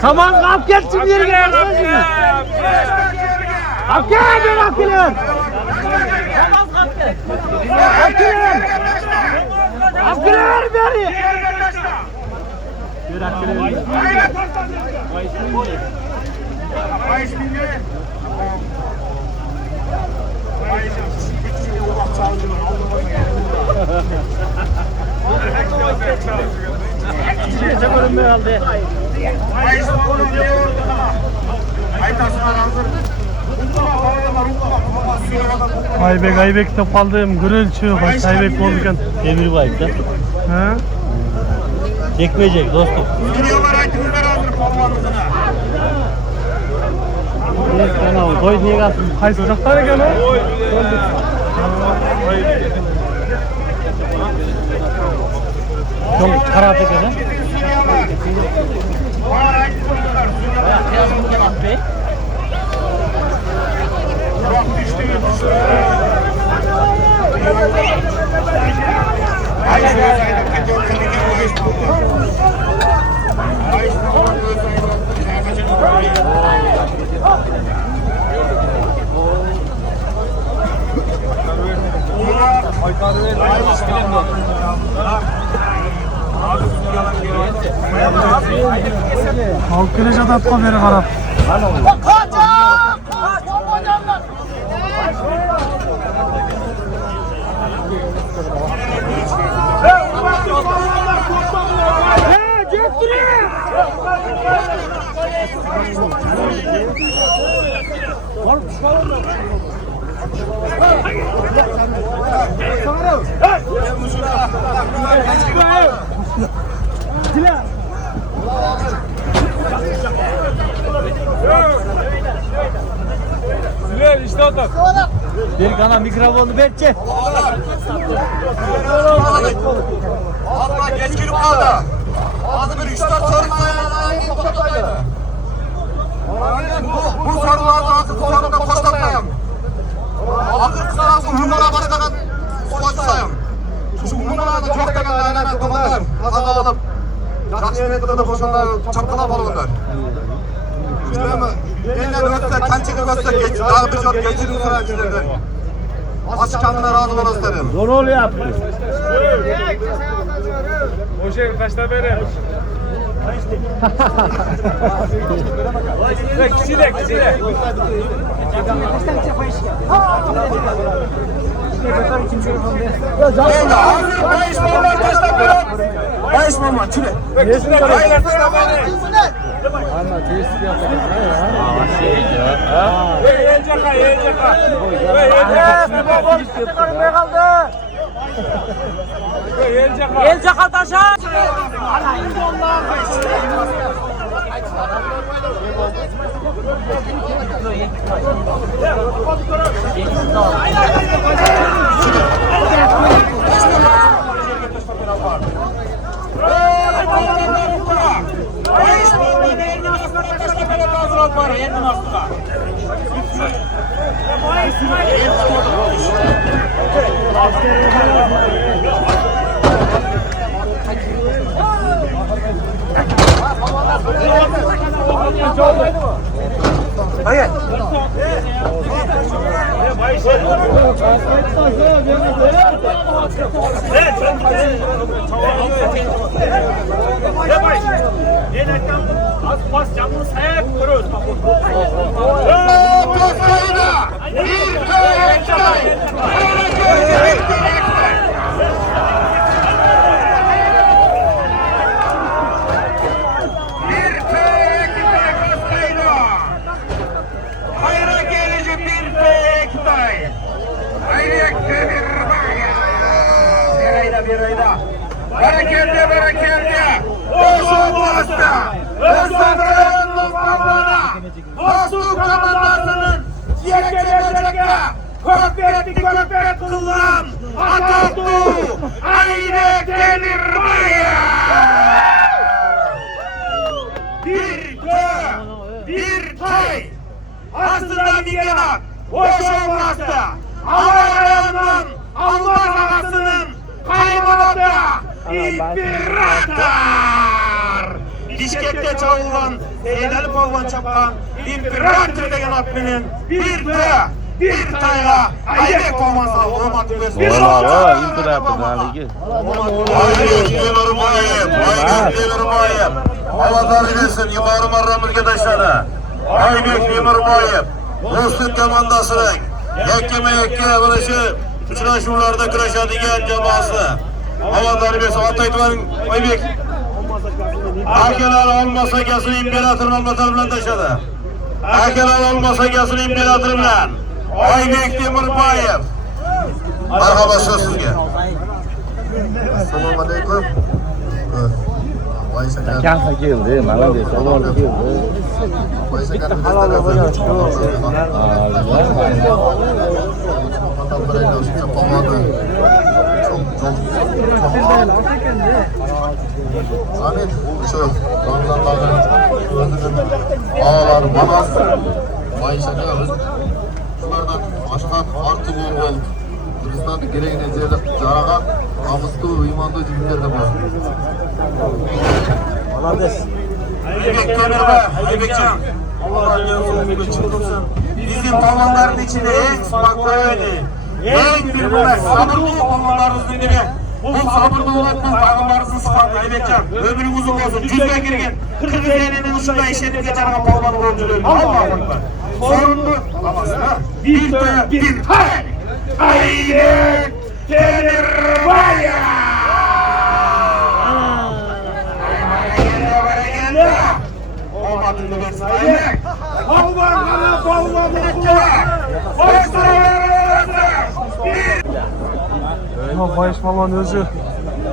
Kaman kap gelsin yerine. Kap gel. Kaman kap gel. Kap gel beri. Aybek dep kaldım. Gürülçü Aybek oldu ekan. Emir bayık da. Ha? Çekmeyecek dostum. Toy niye kalsın? Kaysı jaktar ekan o? Çok karat ekan ha? Alıp kele jatatqa beri qarab. Güzel işte otur. Bir kana mikrofonu verçe. Allah geç girip kaldı. Ağzı bir 3-4 sorun ayağına toplaydı. Bu sorularda akıl sorunda koşturmayın. Akıl kısarası hümara başlayan koşturmayın. Şu hümara da çok degan ayağına toplayan. Kaza alıp. Жақсы метода koşanlar çapkalap alınlar. Yeniden ötse, kançıkı ötse, daha bir çok geçirin sonra sizlerden. Açıkanına razı olasınız. Zor oluyor yaptı. O şey kaçta beri? Kişide. Bayış mama, çile. Anla testi yapacak ya. Şey ya. El jakat aşağı. Hayra gelici bir Bektay. Ayrekte bir maya. Bir ayda. Berekette. Olsun bu hasta. Özlem'in Mustafa'na. Dostluk komandasının yekeceke. Köpek kıllan. Atatürk. Ayrekte bir maya. Bir tay. Aslında bir yanak. Hoş olmazsa. Havayarından Alman ağasının kaybolda imperator. Bişkek'te çalınan, eğlenip olan çapan imperator degen atının bir tayla ayrek olmazsa olmak versin. imperator haligi. Demirbayım. Allah versin yukarı marramırga taşladı. Aybek Demirbayım. Dostluk komandasının yekke vuruşu uçurashuvlarda kurashadigan jamoasi. Allah versin Ataytvan Aybek. Akalar olmasa akasini imperator Almatar bilan tashladi. Akalar olmasa akasini imperator bilan Aybek Demirbayım. Marhaba sizga. Assalomu alaykum. Kanka keldi, mana de salon keldi. Amin. Şu ağlar manaz. Bayşaka şulardan aşkan artı bo'lgan. Kırgızistan gereğine yerda jaragan namuslu imanlı jigitler de var. Молодец. Aybekcan. Allah razı olsun. Bizim pavanların içinde en spokojni, en bir sabırlı pavanlarımızın biri. Bu sabırlı olan bu pavanlarımızın sıfatı Aybekcan. Ömrün uzun olsun. Cüzbe girgin. Kırgız elinin uçunda işlenip geçen pavan oyuncuları. Allah'a emanet. Sorunlu namazına bir hay. Aybek Demirbayım. Olmadığını versin Aybek. Balvanlara Bayış Palvan özü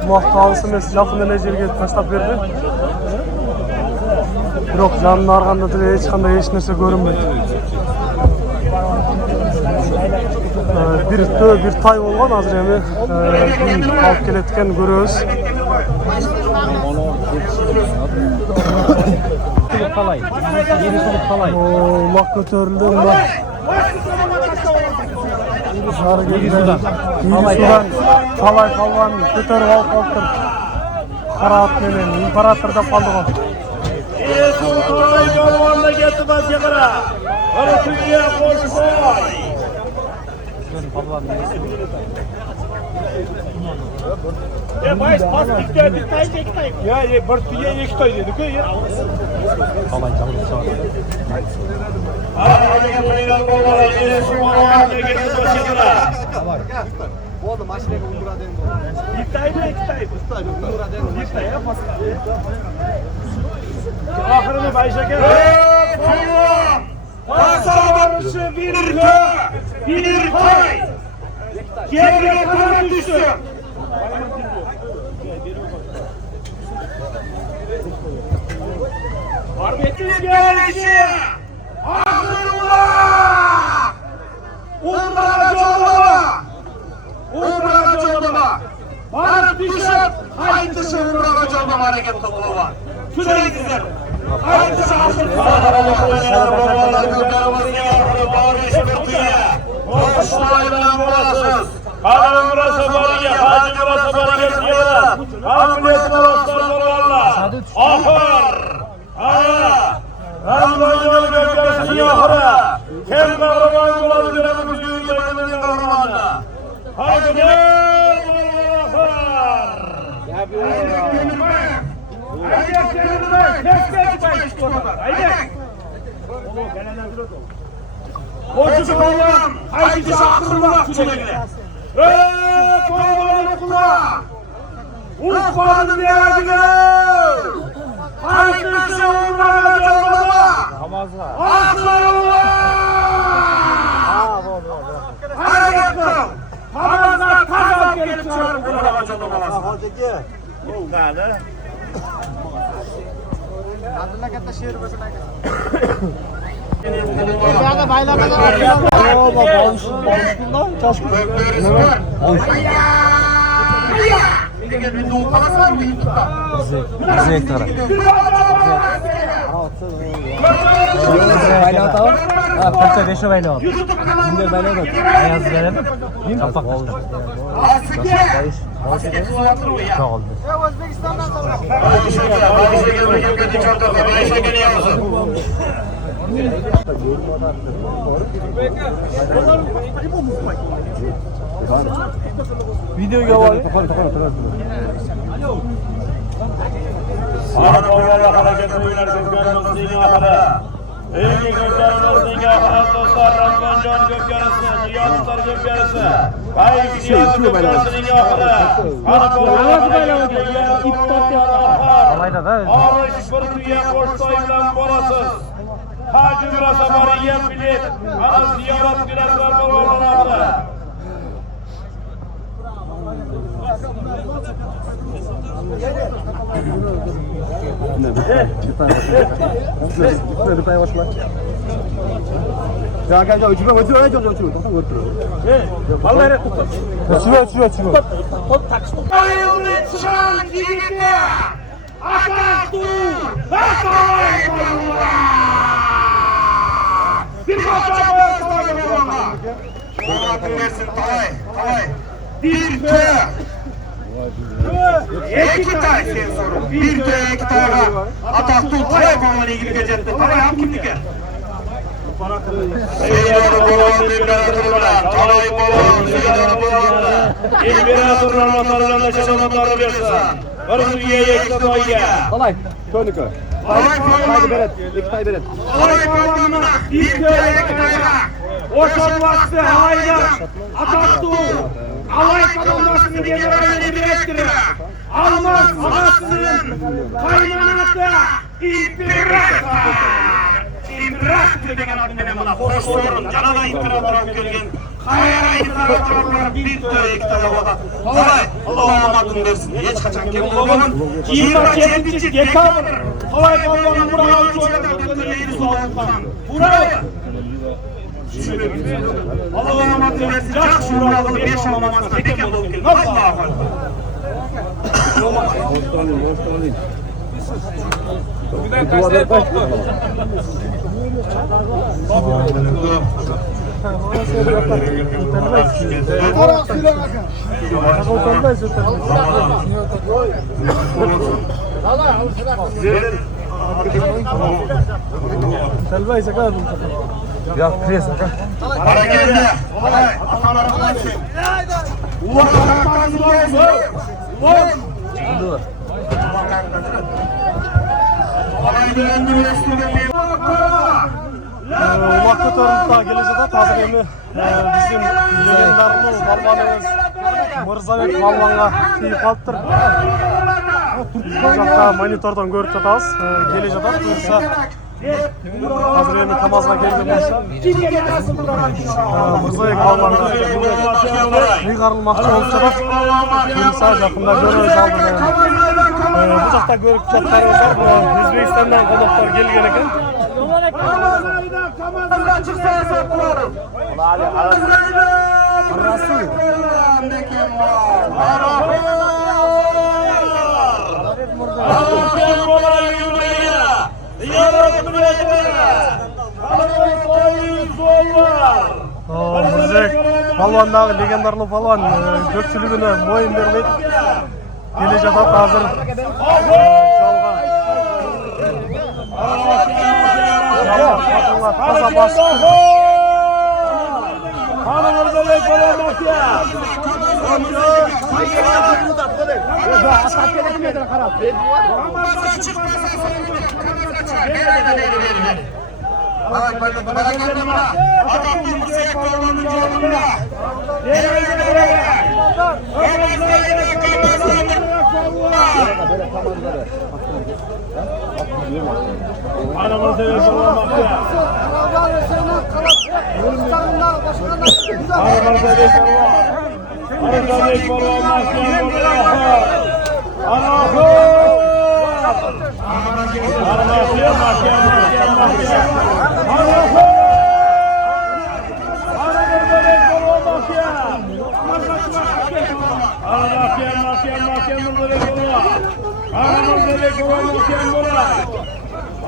maqtalısı emas, yaqin ele жерге tashlab berdi. Biroq janini arganda hech qanday hech narsa ko'rinmaydi. Bir tay bo'lgan, hozir endi olib kelayotgan ko'ramiz. Qalay. Yeni qalay. Uloq ko'tarildi, uloq. Sudan qalay Palvan ko'tarib olib qoldi. Qarat menen imperatorda qoldi. Qalay Palvonda ketdi bizga qara. Mana Turkiya qo'shboy. Baş pas bitti, bir tay iki tay. Ya bir tuya iki tay dedik ya. Qalay çaldı. Hadi paylan bollar, yine şu anlarda geçti başa qara. Bo'ldi, mashinaga undiraden bo'ldi. Bir tay mı iki tay? Bir tay ya pas. Ahirine Bayşe gel. Palvan! Asabın karşı bir kö, bir koy. Yerine kanat düştü. Harbetin gelişi. Ahırullah. Umraga Joluma. Barıp düşüp haydışı Umraga Joluma hareketli kılıva. Şuraya gidelim. Haydışı Kalın burası bariye, hacı burası bariye diyorlar. Hamiliyetine bastırırlar. Ahır. Hayır. Ramazan'ın göklersin ahıra. Kim kahraman olabilirimiz yüzlerinin kahramanına. Haydi gel ahır. Haydi kendine kesmek başlıyorlar. Haydi. Koçusu olan haydi şahırlar sürekli. Koymaları kulağa. Uffanın değerine. Haydi şahırlar yoluna. Aklarullah. Haydi bakalım. Hamazlar kazan gelip çağırın kulağa canım olasın. Bu kadar. Adına katta şehir başına O'zbekistondan Videoga oling. Ana bolalar hareketini yönelteceğimizin ahıra. Ey gözlerimizin ahıra dostlar, Ramazan gökyarısı, Niyazlar gökyarısı. Hayır, Niyaz gökyarısının ahıra. Ana bolalar hareketini ahıra. Ağrış fırtıya koştayla bolasız. Hacı burası bariye bilir. Ana ziyaret birazlar bolalar ahıra. Hayırlı çıkan yiğitler, Atatürk, Hakkari Koyullah! Bir kaçak Koyullah! Allah'ın versin talay. Bir köy! İki tane senin sorun. Bir köy iki tane. Atatürk talay falan ilgili gecette. Talay ham kimniki? Seyyarı boğazını imparatorlar. Talay boğazını seyyarı boğazını. İmparatorlar matarlarına şanamatları versin. Varızı üyeye ekle toyga. Talay boğazını. Talay boğazını. Bir köy iki tane. Oşan vakti halayda Atatürk alay kadınlasını generalini birleştirir. Almaz anasının kaynanası imparator. İmparator degen adını bana hoş sorun. Canada imparator alıp gelgen. Hayara imparatorlar bir köy iki tane vada. Talay Allah'a amadın versin. Hiç kaçan kemin olmanın. 27. dekabr. Talay balvanın buraya uçuyorlar. Yeri soğuktan. Buraya. Allah'a emanet versin. Çok şuralı bir yaşamaması tebrik ederim. Allah'a emanet. Ya pres aka. Hareketler. Olay. Atalarım versin. Ulan Umak ko'tarilib kelajada hozir endi bizim legendarimiz balvanimiz Mirzabek balvonga tegib qolibdir. Bu yoqda monitordan ko'rib turibmiz. Kelajada buyursa Hazır endi namazga kelген bolsa. Мырзаек балбанды ыйгарылмакчы болуп жатат. Буюрса жакында көрөбүз алдыда. Бул жакта көрүп жатканыңыздар Өзбекстандан коноктор келген экен. Мырзаек балбандагы легендарлуу балбан көпчүлүгүнө моюн бербейт. Келе жатат азыр жолго. Таза басып.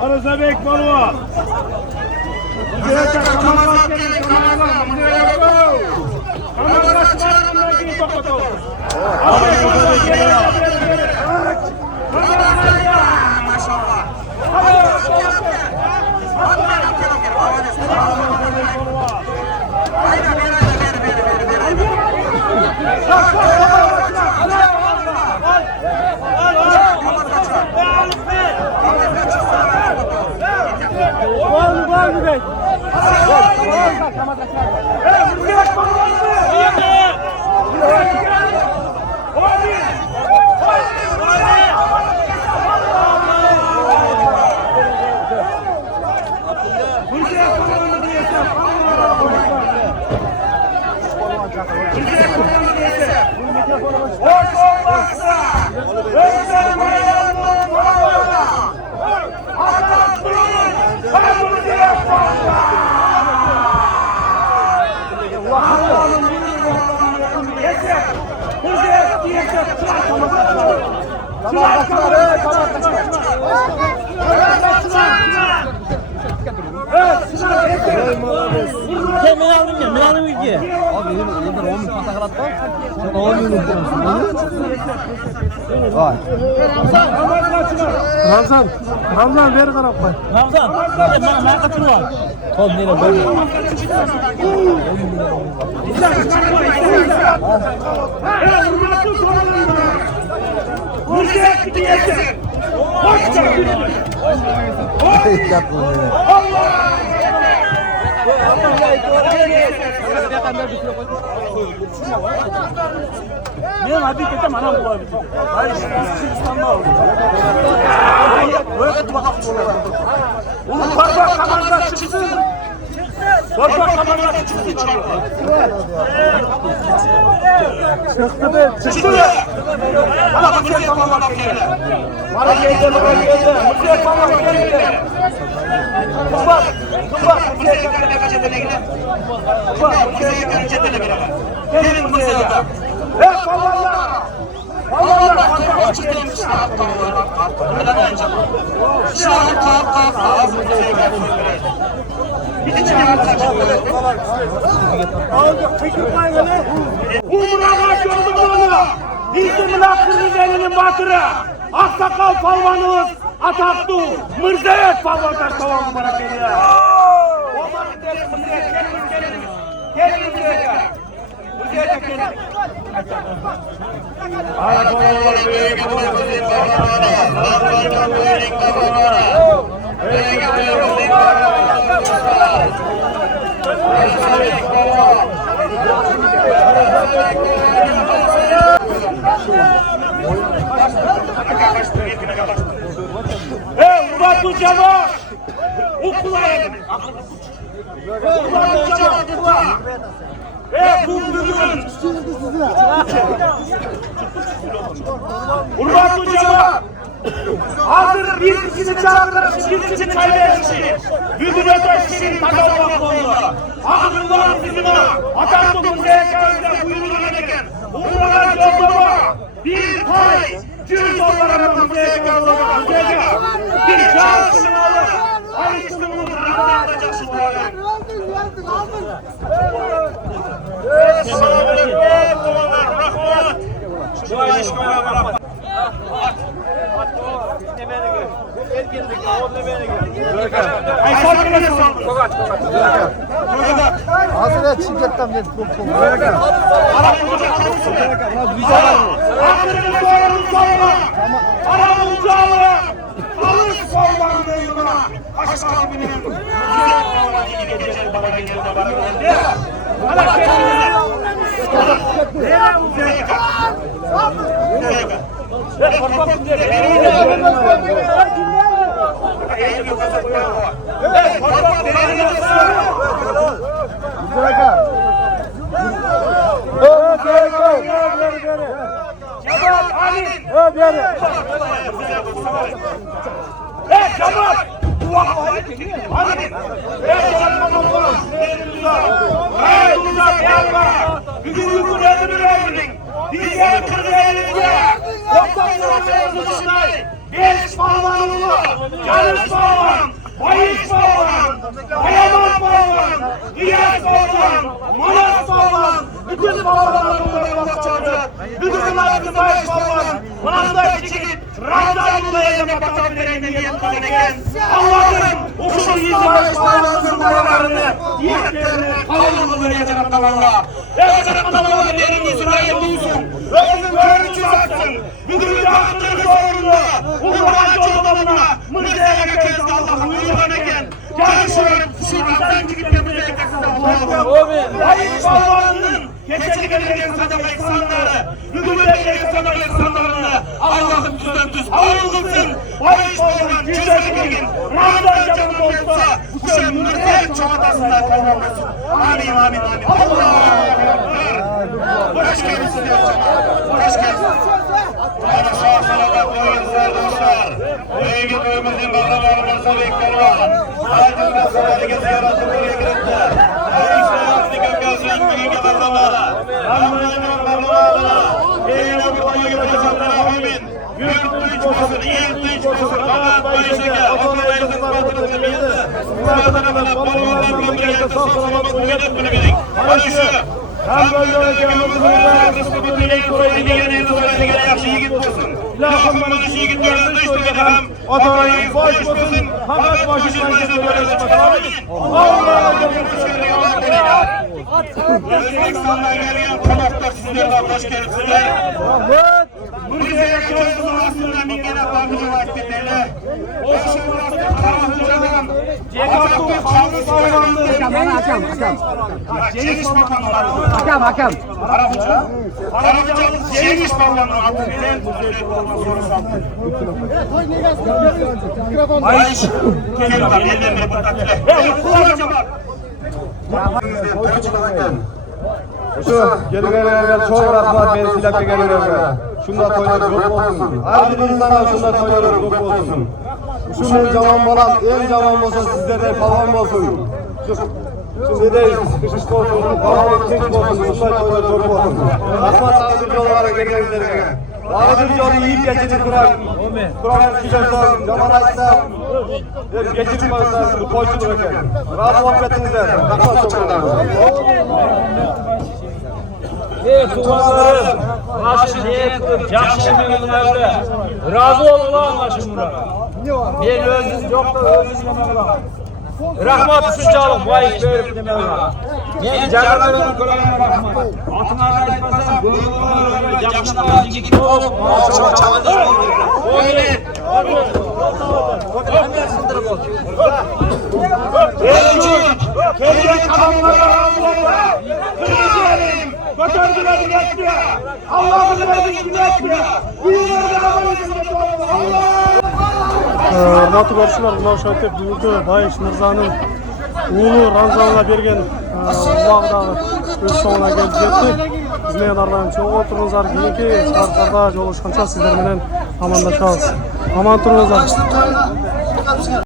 Arızabek Balva. Ramzan beri qarab qo'y. Ramzan, mana narqa turib. Hop, nega bo'ldi? Men hadi kete mana qo'yib. Hayır, Türkistan'da oldu. Böyle bakıp onu parmak kamanda çıksın. Parmak kamanda çıksın. Çıktı. Bana bu şey tamamlamak geldi. Bana geldi. Bu şey tamamlamak geldi. Bak. Bu şey kaçırdığına gidelim. Bak, bu şey kaçırdığına gidelim. Gelin bu şey. Hep Allah'lar! Allah'lar! Açıklamış Allah'lar! Şu an kalk ağzını çekelim. Bir de çağıracak. Umrağa gördüm onu! İzmir'in hakkını elinin batırı! Aksakal palvanımız Ataklı Mırzayet palvanlar tavanı bana geliyor! Gelin buraya! Buraya gelin! Hey, Batu Cava! Urban Hocama hazır bir kişi çağırırım, bir kişi çay vermişsin. Büyük öteşinin takılmak oldu. Akıllar bizimle Atatürk'ün zekanıyla buyurduğuna deken Urban Hocama bir pay cüz dolarının zekanıyla zeka bir çağırsını alır. Ayrıştığımız razı edeceksin bu arada. Hazır et şirketten bir kum. Beş bağlanılı, yarış bağlan, bayış bağlan, bayaman bağlan, riyaz bağlan, manas bağlan, bütün bağlanlarında bakacağını, bütün aydın bayış bağlan, manasda içi Ramazan'la elime bakabilirim niyetlerine. Allah'ım uçun yüzü bayış bağlansın bağlarını, niyetlerini kavurmalı niyetine kalanla. Özür kalanla benim yüzüme yediysin, özür görüntü zaten, bütün hakkını sorunlu, Urban Hocam'ına mızraya kez Allah'ım uyulan eken, çalışıyorum şuradan gidip yapacaksın Allah'ım. Bayış bağlanının geçeni gelecek sadaka insanları, müdürlerle insanlar insanlarını Allah'ım düzen düz havulgulsun. Bayış bağlan güzelliğin Ramazan canım olsa bu şey mızraya çoğatasından kalmamasın. Amin amin amin. Hoş geldiniz hocam. Hoş geldiniz. Bana sağ salavat koyuyoruz arkadaşlar. Beygi köyümüzün bakanlarımızı bekliyorlar. Aydın'da sabahı geziyorlar. Buraya girecekler. Ayşe'nin gökyüzünün bilgi kazanlar. Ramazan'ın kazanlar. Eğer bu koyu yapacaklar amin. Yürüttü içmesin, iyildi içmesin. Kanat bayışı gel. Atına yazık batını temiydi. Sıratına kadar balonlar gömüleydi. Sağ salamat koyuyorlar bunu bilin. Barışı. Hem böyle ödeyemizin ödeyemizin bütün ilk orayı diyeniniz orayı gene yaxşı yigit olsun. İlahım bana şu yigit görüldü işte hem Adana'yı boş olsun. Hamet başından gidip görüldü. Allah'a Özbekistan'dan gelen konaklar sizlerden hoş geldiniz. Müzeye köyümüzün aslında bir gene bakıcı vakitlerle. O şurası Karahuca'dan Cekatlı'nın kanlı sağlandı. Cenis bakanlar. Hakem. Karahuca'nın Cenis bakanlar adı bilen bu devlet olma sorusu aldı. Bayış geliyorlar ellerine batakile. Kullanacağım bak. Şu gelirlerine çok rahmat beni silahla gelirlerine. Şunda toylar yok olsun. Her insana şunda toylar yok olsun. Şunun cavan balan, en cavan olsa sizlerden falan olsun. Şu nedeyiz, kışkışkı olsun, falan kek olsun, şunda toylar yok olsun. Rahmat ağzıcı olarak gelirlerine. Ağzıcı onu yiyip geçirip duran. Duran sıcaksan, caman açsan. Geçirip koysan, bu koysun dururken. Razı muhabbetinizden, rahmat çok önemli. Tuğanlarım, başı niyet kılıp, yakşı emeğinlerde razı olun anlaşın buna. Ben özüm yok da özüm demek olan. Rahmat uçacağım, bu iş böyle demek olan. Ben canlarımın kulağına rahmat. Atınlarına etmezsem, gönlümün yakışıklı gibi olup, çavadır. Öyle. Hemen sındırıp ol. Kendine adamlara razı olun. Kırmızı götürdüler yetmiyor. Allah'ın verdiği yetmiyor. Büyülerden Allah. Hurmatly ko'rishchilar, Ulash Shoytev bugungi Bayish Mirzaning уулу Рамзанга берген убагы дагы өз соңуна келип жетти. Биз менен ар дайым чогуу туруңуздар. Кийинки сабактарда жолугушканча сиздер менен амандашабыз. Аман туруңуздар.